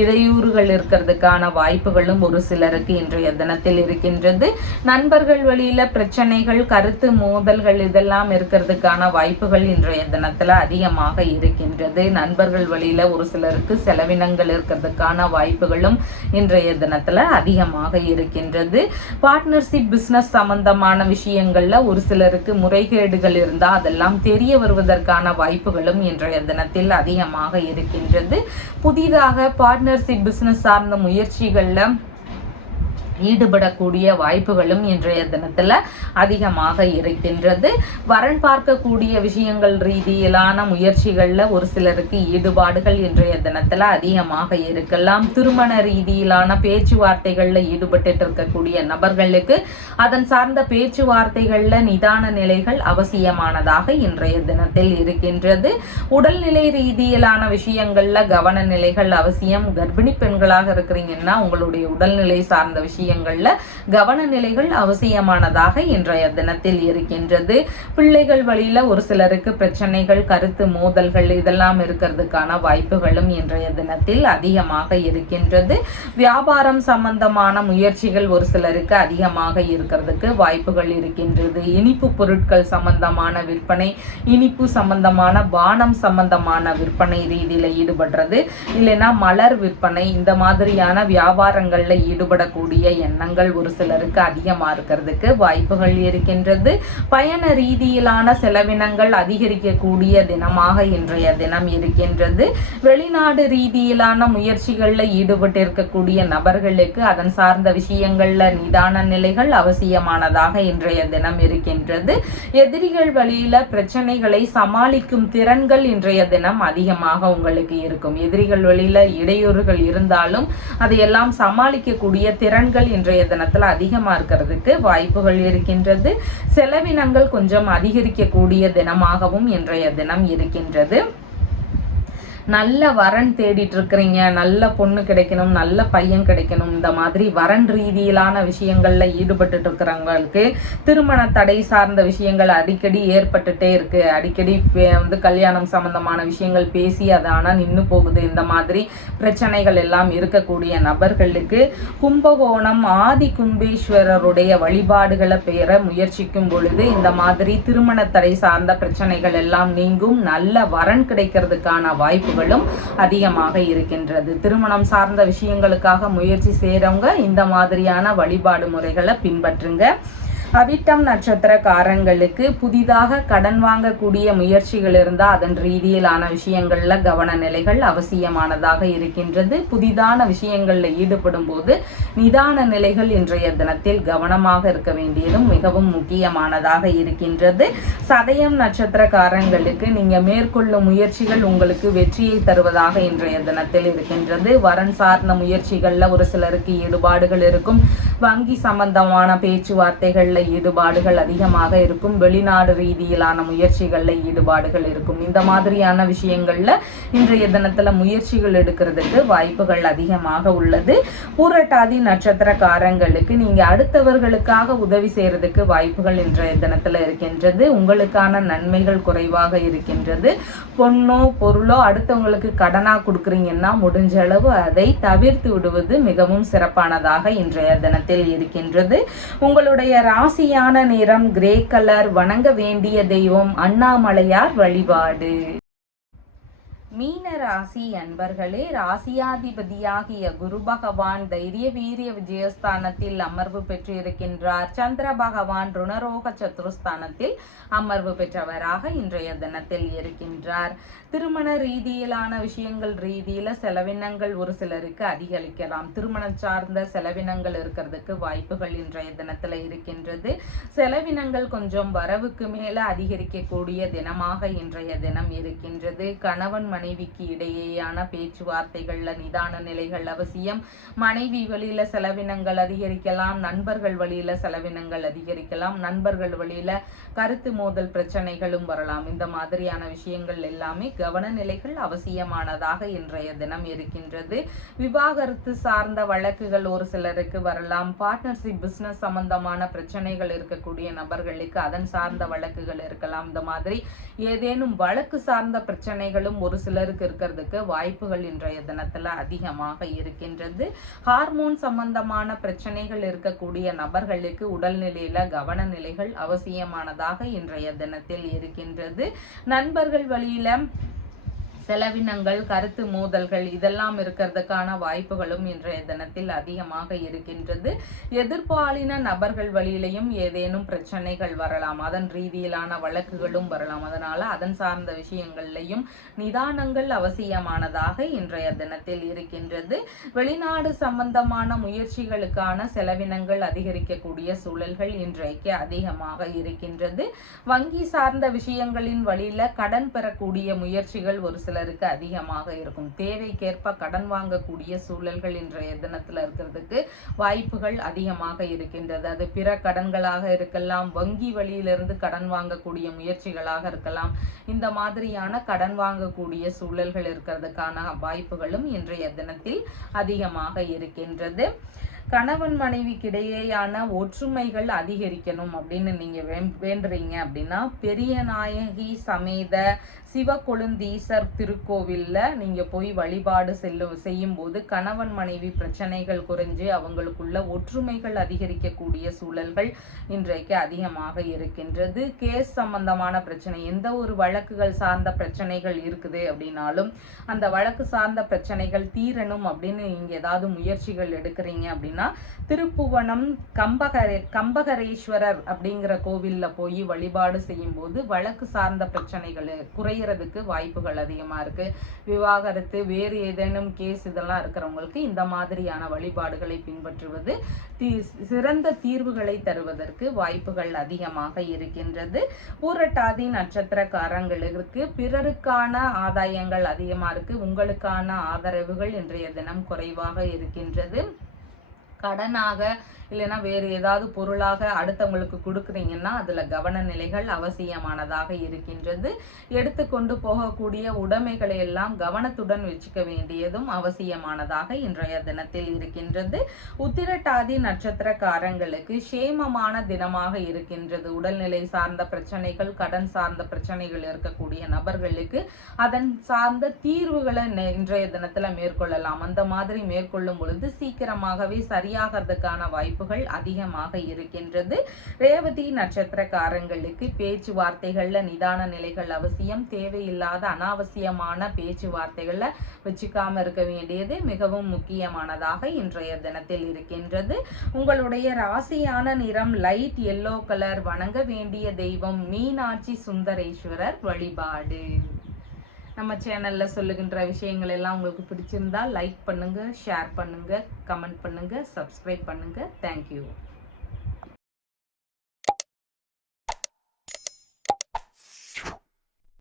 இடையூறுகள் இருக்கிறதுக்கான வாய்ப்புகளும் ஒரு சிலருக்கு இன்றைய தினத்தில் இருக்கின்றது. நண்பர்கள் வழியில பிரச்சனைகள், கருத்து மோதல்கள் இதெல்லாம் இருக்கிறதுக்கான வாய்ப்புகள் இன்றைய தினத்துல அதிகமாக இருக்கின்றது. நண்பர்கள் வழியில ஒரு சிலருக்கு செலவினங்கள் இருக்கிறதுக்கான வாய்ப்புகளும் இன்றைய தினத்துல அதிகமாக இருக்கின்றது. பார்ட்னர்ஷிப் பிசினஸ் சம்பந்தமான விஷயங்கள்ல ஒரு சிலருக்கு முறைகேடுகள் இருந்தா அதெல்லாம் தெரிய வருவதற்கான வாய்ப்புகளும் இன்றைய தினத்தில் அதிகமாக இருக்கின்றது. புதிதாக பார்ட்னர்ஷிப் பிசினஸ் சார்ந்த முயற்சிகள்ல ஈடுபடக்கூடிய வாய்ப்புகளும் இன்றைய தினத்துல அதிகமாக இருக்கின்றது. வரன் பார்க்கக்கூடிய விஷயங்கள் ரீதியிலான முயற்சிகள்ல ஒரு சிலருக்கு ஈடுபாடுகள் இன்றைய தினத்துல அதிகமாக இருக்கலாம். திருமண ரீதியிலான பேச்சுவார்த்தைகள்ல ஈடுபட்டு இருக்கக்கூடிய நபர்களுக்கு அதன் சார்ந்த பேச்சுவார்த்தைகள்ல நிதான நிலைகள் அவசியமானதாக இன்றைய தினத்தில் இருக்கின்றது. உடல்நிலை ரீதியிலான விஷயங்கள்ல கவன நிலைகள் அவசியம். கர்ப்பிணி பெண்களாக இருக்கிறீங்கன்னா உங்களுடைய உடல்நிலை சார்ந்த விஷயம் விஷயங்கள்ல கவன நிலைகள் அவசியமானதாக இன்றைய தினத்தில் இருக்கின்றது. பிள்ளைகள் வழியில ஒரு சிலருக்கு பிரச்சனைகள், கருத்து மோதல்கள் இதெல்லாம் இருக்கிறதுக்கான வாய்ப்புகளும் இன்றைய தினத்தில் அதிகமாக இருக்கின்றது. வியாபாரம் சம்பந்தமான முயற்சிகள் ஒரு சிலருக்கு அதிகமாக இருக்கிறதுக்கு வாய்ப்புகள் இருக்கின்றது. இனிப்பு பொருட்கள் சம்பந்தமான விற்பனை, இனிப்பு சம்பந்தமான பானம் சம்பந்தமான விற்பனை ரீதியில ஈடுபடுறது, இல்லைன்னா மலர் விற்பனை, இந்த மாதிரியான வியாபாரங்கள்ல ஈடுபடக்கூடிய எண்ணங்கள் ஒரு சிலருக்கு அதிகமா இருக்கிறதுக்கு வாய்ப்புகள் இருக்கின்றது. பயண ரீதியிலான செலவினங்கள் அதிகரிக்கக்கூடிய தினமாக இன்றைய தினம் இருக்கின்றது. வெளிநாடு ரீதியிலான முயற்சிகள்ல ஈடுபட்டு இருக்கக்கூடிய நபர்களுக்கு அதன் சார்ந்த விஷயங்கள்ல நிதான நிலைகள் அவசியமானதாக இன்றைய தினம் இருக்கின்றது. எதிரிகள் வழியில பிரச்சனைகளை சமாளிக்கும் திறன்கள் இன்றைய தினம் அதிகமாக உங்களுக்கு இருக்கும். எதிரிகள் வழியில இடையூறுகள் இருந்தாலும் அதையெல்லாம் சமாளிக்கக்கூடிய திறன்கள் இன்றைய தினத்துல அதிகமா இருக்கிறதுக்கு வாய்ப்புகள் இருக்கின்றது. செலவினங்கள் கொஞ்சம் அதிகரிக்கக்கூடிய தினமாகவும் இன்றைய தினம் இருக்கின்றது. நல்ல வரன் தேடிட்டு இருக்கிறீங்க, நல்ல பொண்ணு கிடைக்கணும், நல்ல பையன் கிடைக்கணும், இந்த மாதிரி வரன் ரீதியிலான விஷயங்கள்ல ஈடுபட்டு இருக்கிறவங்களுக்கு திருமண தடை சார்ந்த விஷயங்கள் அடிக்கடி ஏற்பட்டுட்டே இருக்கு. அடிக்கடி கல்யாணம் சம்பந்தமான விஷயங்கள் பேசி அது ஆனால் நின்று போகுது. இந்த மாதிரி பிரச்சனைகள் எல்லாம் இருக்கக்கூடிய நபர்களுக்கு கும்பகோணம் ஆதி கும்பேஸ்வரருடைய வழிபாடுகளை பெற முயற்சிக்கும் பொழுது இந்த மாதிரி திருமண தடை சார்ந்த பிரச்சனைகள் எல்லாம் நீங்கும். நல்ல வரன் கிடைக்கிறதுக்கான வாய்ப்பு அதிகமாக இருக்கின்றது. திருமணம் சார்ந்த விஷயங்களுக்காக முயற்சி செய்றவங்க இந்த மாதிரியான வழிபாடு முறைகளை பின்பற்றுங்க. அவிட்டம் நட்சத்திரக்காரங்களுக்கு புதிதாக கடன் வாங்கக்கூடிய முயற்சிகள் இருந்தால் அதன் ரீதியிலான விஷயங்கள்ல கவன நிலைகள் அவசியமானதாக இருக்கின்றது. புதிதான விஷயங்கள்ல ஈடுபடும் போது நிதான நிலைகள் இன்றைய தினத்தில் கவனமாக இருக்க வேண்டியதும் மிகவும் முக்கியமானதாக இருக்கின்றது. சதயம் நட்சத்திரக்காரங்களுக்கு நீங்க மேற்கொள்ளும் முயற்சிகள் உங்களுக்கு வெற்றியை தருவதாக இன்றைய தினத்தில் இருக்கின்றது. வரன் சார்ந்த முயற்சிகள்ல ஒரு சிலருக்கு ஈடுபாடுகள் இருக்கும். வங்கி சம்பந்தமான பேச்சுவார்த்தைகள்ல ஈடுபாடுகள் அதிகமாக இருக்கும். வெளிநாடு ரீதியிலான முயற்சிகள்ல ஈடுபாடுகள் இருக்கும். இந்த மாதிரியான விஷயங்கள்ல இன்றைய தினத்துல முயற்சிகள் எடுக்கிறதுக்கு வாய்ப்புகள் அதிகமாக உள்ளது. பூரட்டாதி நட்சத்திரக்காரங்களுக்கு நீங்க அடுத்தவர்களுக்காக உதவி செய்யறதுக்கு வாய்ப்புகள் இன்றைய தினத்துல இருக்கின்றது. உங்களுக்கான நன்மைகள் குறைவாக இருக்கின்றது. பொண்ணோ பொருளோ அடுத்தவங்களுக்கு கடனா கொடுக்குறீங்கன்னா முடிஞ்ச அளவு அதை தவிர்த்து விடுவது மிகவும் சிறப்பானதாக இன்றைய தினத்தில் இருக்கின்றது. உங்களுடைய ராசியான நிறம் கிரே கலர். வணங்க வேண்டிய தெய்வம் அண்ணாமலையார் வழிபாடு. மீன ராசி அன்பர்களே, ராசியாதிபதியாகிய குரு பகவான் தைரிய வீரிய விஜயஸ்தானத்தில் அமர்வு பெற்று இருக்கின்றார். சந்திர பகவான் ருணரோக சத்ருஸ்தானத்தில் அமர்வு பெற்றவராக இன்றைய தினத்தில் இருக்கின்றார். திருமண ரீதியிலான விஷயங்கள் ரீதியில செலவினங்கள் ஒரு சிலருக்கு அதிகரிக்கலாம். திருமணம் சார்ந்த செலவினங்கள் இருக்கிறதுக்கு வாய்ப்புகள் இன்றைய தினத்துல இருக்கின்றது. செலவினங்கள் கொஞ்சம் வரவுக்கு மேல அதிகரிக்கக்கூடிய தினமாக இன்றைய தினம் இருக்கின்றது. கணவன் மனைவிக்கு இடையேயான பேச்சுவார்த்தைகள்ல நிதான நிலைகள் அவசியம். மனைவி வழியில செலவினங்கள் அதிகரிக்கலாம். நண்பர்கள் வழியில செலவினங்கள் அதிகரிக்கலாம். நண்பர்கள் வழியில கருத்து மோதல் பிரச்சனைகளும் வரலாம். இந்த மாதிரியான விஷயங்கள் எல்லாமே கவன நிலைகள் அவசியமானதாக இன்றைய தினம் இருக்கின்றது. விவாகரத்து சார்ந்த வழக்குகள் ஒரு சிலருக்கு வரலாம். பார்ட்னர்ஷிப் பிசினஸ் சம்பந்தமான பிரச்சனைகள் இருக்கக்கூடிய நபர்களுக்கு அதன் சார்ந்த வழக்குகள் இருக்கலாம். இந்த மாதிரி ஏதேனும் வழக்கு சார்ந்த பிரச்சனைகளும் ஒரு சிலருக்கு இருக்கிறதுக்கு வாய்ப்புகள் இன்றைய தினத்துல அதிகமாக இருக்கின்றது. ஹார்மோன் சம்பந்தமான பிரச்சனைகள் இருக்கக்கூடிய நபர்களுக்கு உடல்நிலையில கவன நிலைகள் அவசியமானதாக இன்றைய தினத்தில் இருக்கின்றது. நண்பர்கள் வழியில செலவினங்கள், கருத்து மோதல்கள் இதெல்லாம் இருக்கிறதுக்கான வாய்ப்புகளும் இன்றைய தினத்தில் அதிகமாக இருக்கின்றது. எதிர்பாலின நபர்கள் வழியிலையும் ஏதேனும் பிரச்சனைகள் வரலாம். அதன் ரீதியிலான வழக்குகளும் வரலாம். அதனால அதன் சார்ந்த விஷயங்கள்லையும் நிதானங்கள் அவசியமானதாக இன்றைய தினத்தில் இருக்கின்றது. வெளிநாடு சம்பந்தமான முயற்சிகளுக்கான செலவினங்கள் அதிகரிக்கக்கூடிய சூழல்கள் இன்றைக்கு அதிகமாக இருக்கின்றது. வங்கி சார்ந்த விஷயங்களின் வழியில கடன் பெறக்கூடிய முயற்சிகள் ஒரு சிலருக்கு அதிகமாக இருக்கும். தேவைக்கேற்ப கடன் வாங்கக்கூடிய சூழல்கள் இன்றைய தினத்துல இருக்கிறதுக்கு வாய்ப்புகள் அதிகமாக இருக்கின்றது. அது பிற கடன்களாக இருக்கலாம், வங்கி வழியிலிருந்து கடன் வாங்கக்கூடிய முயற்சிகளாக இருக்கலாம். இந்த மாதிரியான கடன் வாங்கக்கூடிய சூழல்கள் இருக்கிறதுக்கான வாய்ப்புகளும் இன்றைய தினத்தில் அதிகமாக இருக்கின்றது. கணவன் மனைவிக்கிடையேயான ஒற்றுமைகள் அதிகரிக்கணும் அப்படின்னு நீங்க வேண்டுறீங்க அப்படின்னா பெரிய நாயகி சமேத சிவகொழுந்தீசர் திருக்கோவில்ல நீங்க போய் வழிபாடு செய்யும் போது கணவன் மனைவி பிரச்சனைகள் குறைஞ்சு அவங்களுக்குள்ள ஒற்றுமைகள் அதிகரிக்கக்கூடிய சூழல்கள் இன்றைக்கு அதிகமாக இருக்கின்றது. கேஸ் சம்பந்தமான பிரச்சனை, எந்த ஒரு வழக்குகள் சார்ந்த பிரச்சனைகள் இருக்குது அப்படின்னாலும் அந்த வழக்கு சார்ந்த பிரச்சனைகள் தீரணும் அப்படின்னு நீங்க ஏதாவது முயற்சிகள் எடுக்கிறீங்க அப்படின்னா திருப்புவனம் கம்பகரேஸ்வரர் அப்படிங்கிற கோவில்ல போய் வழிபாடு செய்யும் போது வழக்கு சார்ந்த பிரச்சனைகள் குறையறதுக்கு வாய்ப்புகள் அதிகமா இருக்கு. விவாகரத்து, வேறு ஏதேனும் கேஸ் இதெல்லாம் இருக்கிறவங்களுக்கு இந்த மாதிரியான வழிபாடுகளை பின்பற்றுவது சிறந்த தீர்வுகளை தருவதற்கு வாய்ப்புகள் அதிகமாக இருக்கின்றது. பூரட்டாதி நட்சத்திரக்காரங்களுக்கு பிறருக்கான ஆதாயங்கள் அதிகமா இருக்கு. உங்களுக்கான ஆதரவுகள் இன்றைய தினம் குறைவாக இருக்கின்றது. கடனாக இல்லைன்னா வேறு ஏதாவது பொருளாக அடுத்தவங்களுக்கு கொடுக்குறீங்கன்னா அதில் கவன நிலைகள் அவசியமானதாக இருக்கின்றது. எடுத்துக்கொண்டு போகக்கூடிய உடைமைகளை எல்லாம் கவனத்துடன் வச்சுக்க வேண்டியதும் அவசியமானதாக இன்றைய தினத்தில் இருக்கின்றது. உத்திரட்டாதி நட்சத்திரக்காரங்களுக்கு சேமமான தினமாக இருக்கின்றது. உடல்நிலை சார்ந்த பிரச்சனைகள், கடன் சார்ந்த பிரச்சனைகள் இருக்கக்கூடிய நபர்களுக்கு அதன் சார்ந்த தீர்வுகளை இன்றைய தினத்துல மேற்கொள்ளலாம். அந்த மாதிரி மேற்கொள்ளும் பொழுது சீக்கிரமாகவே சரியாகிறதுக்கான வாய்ப்புகள் அதிகமாக இருக்கின்றது. ரேவதி நட்சத்திரக்காரங்களுக்கு பேச்சுவார்த்தைகள்ல நிதான நிலைகள் அவசியம். தேவையில்லாத அனாவசியமான பேச்சுவார்த்தைகள்ல வச்சுக்காம இருக்க வேண்டியது மிகவும் முக்கியமானதாக இன்றைய தினத்தில் இருக்கின்றது. உங்களுடைய ராசியான நிறம் லைட் எல்லோ கலர். வணங்க வேண்டிய தெய்வம் மீனாட்சி சுந்தரேஸ்வரர் வழிபாடு. நம்ம சேனல்ல சொல்லுகின்ற விஷயங்கள் எல்லாம் உங்களுக்கு பிடிச்சிருந்தா லைக் பண்ணுங்க, ஷேர் பண்ணுங்க, கமெண்ட் பண்ணுங்க, சப்ஸ்கிரைப் பண்ணுங்க. தேங்க்யூ.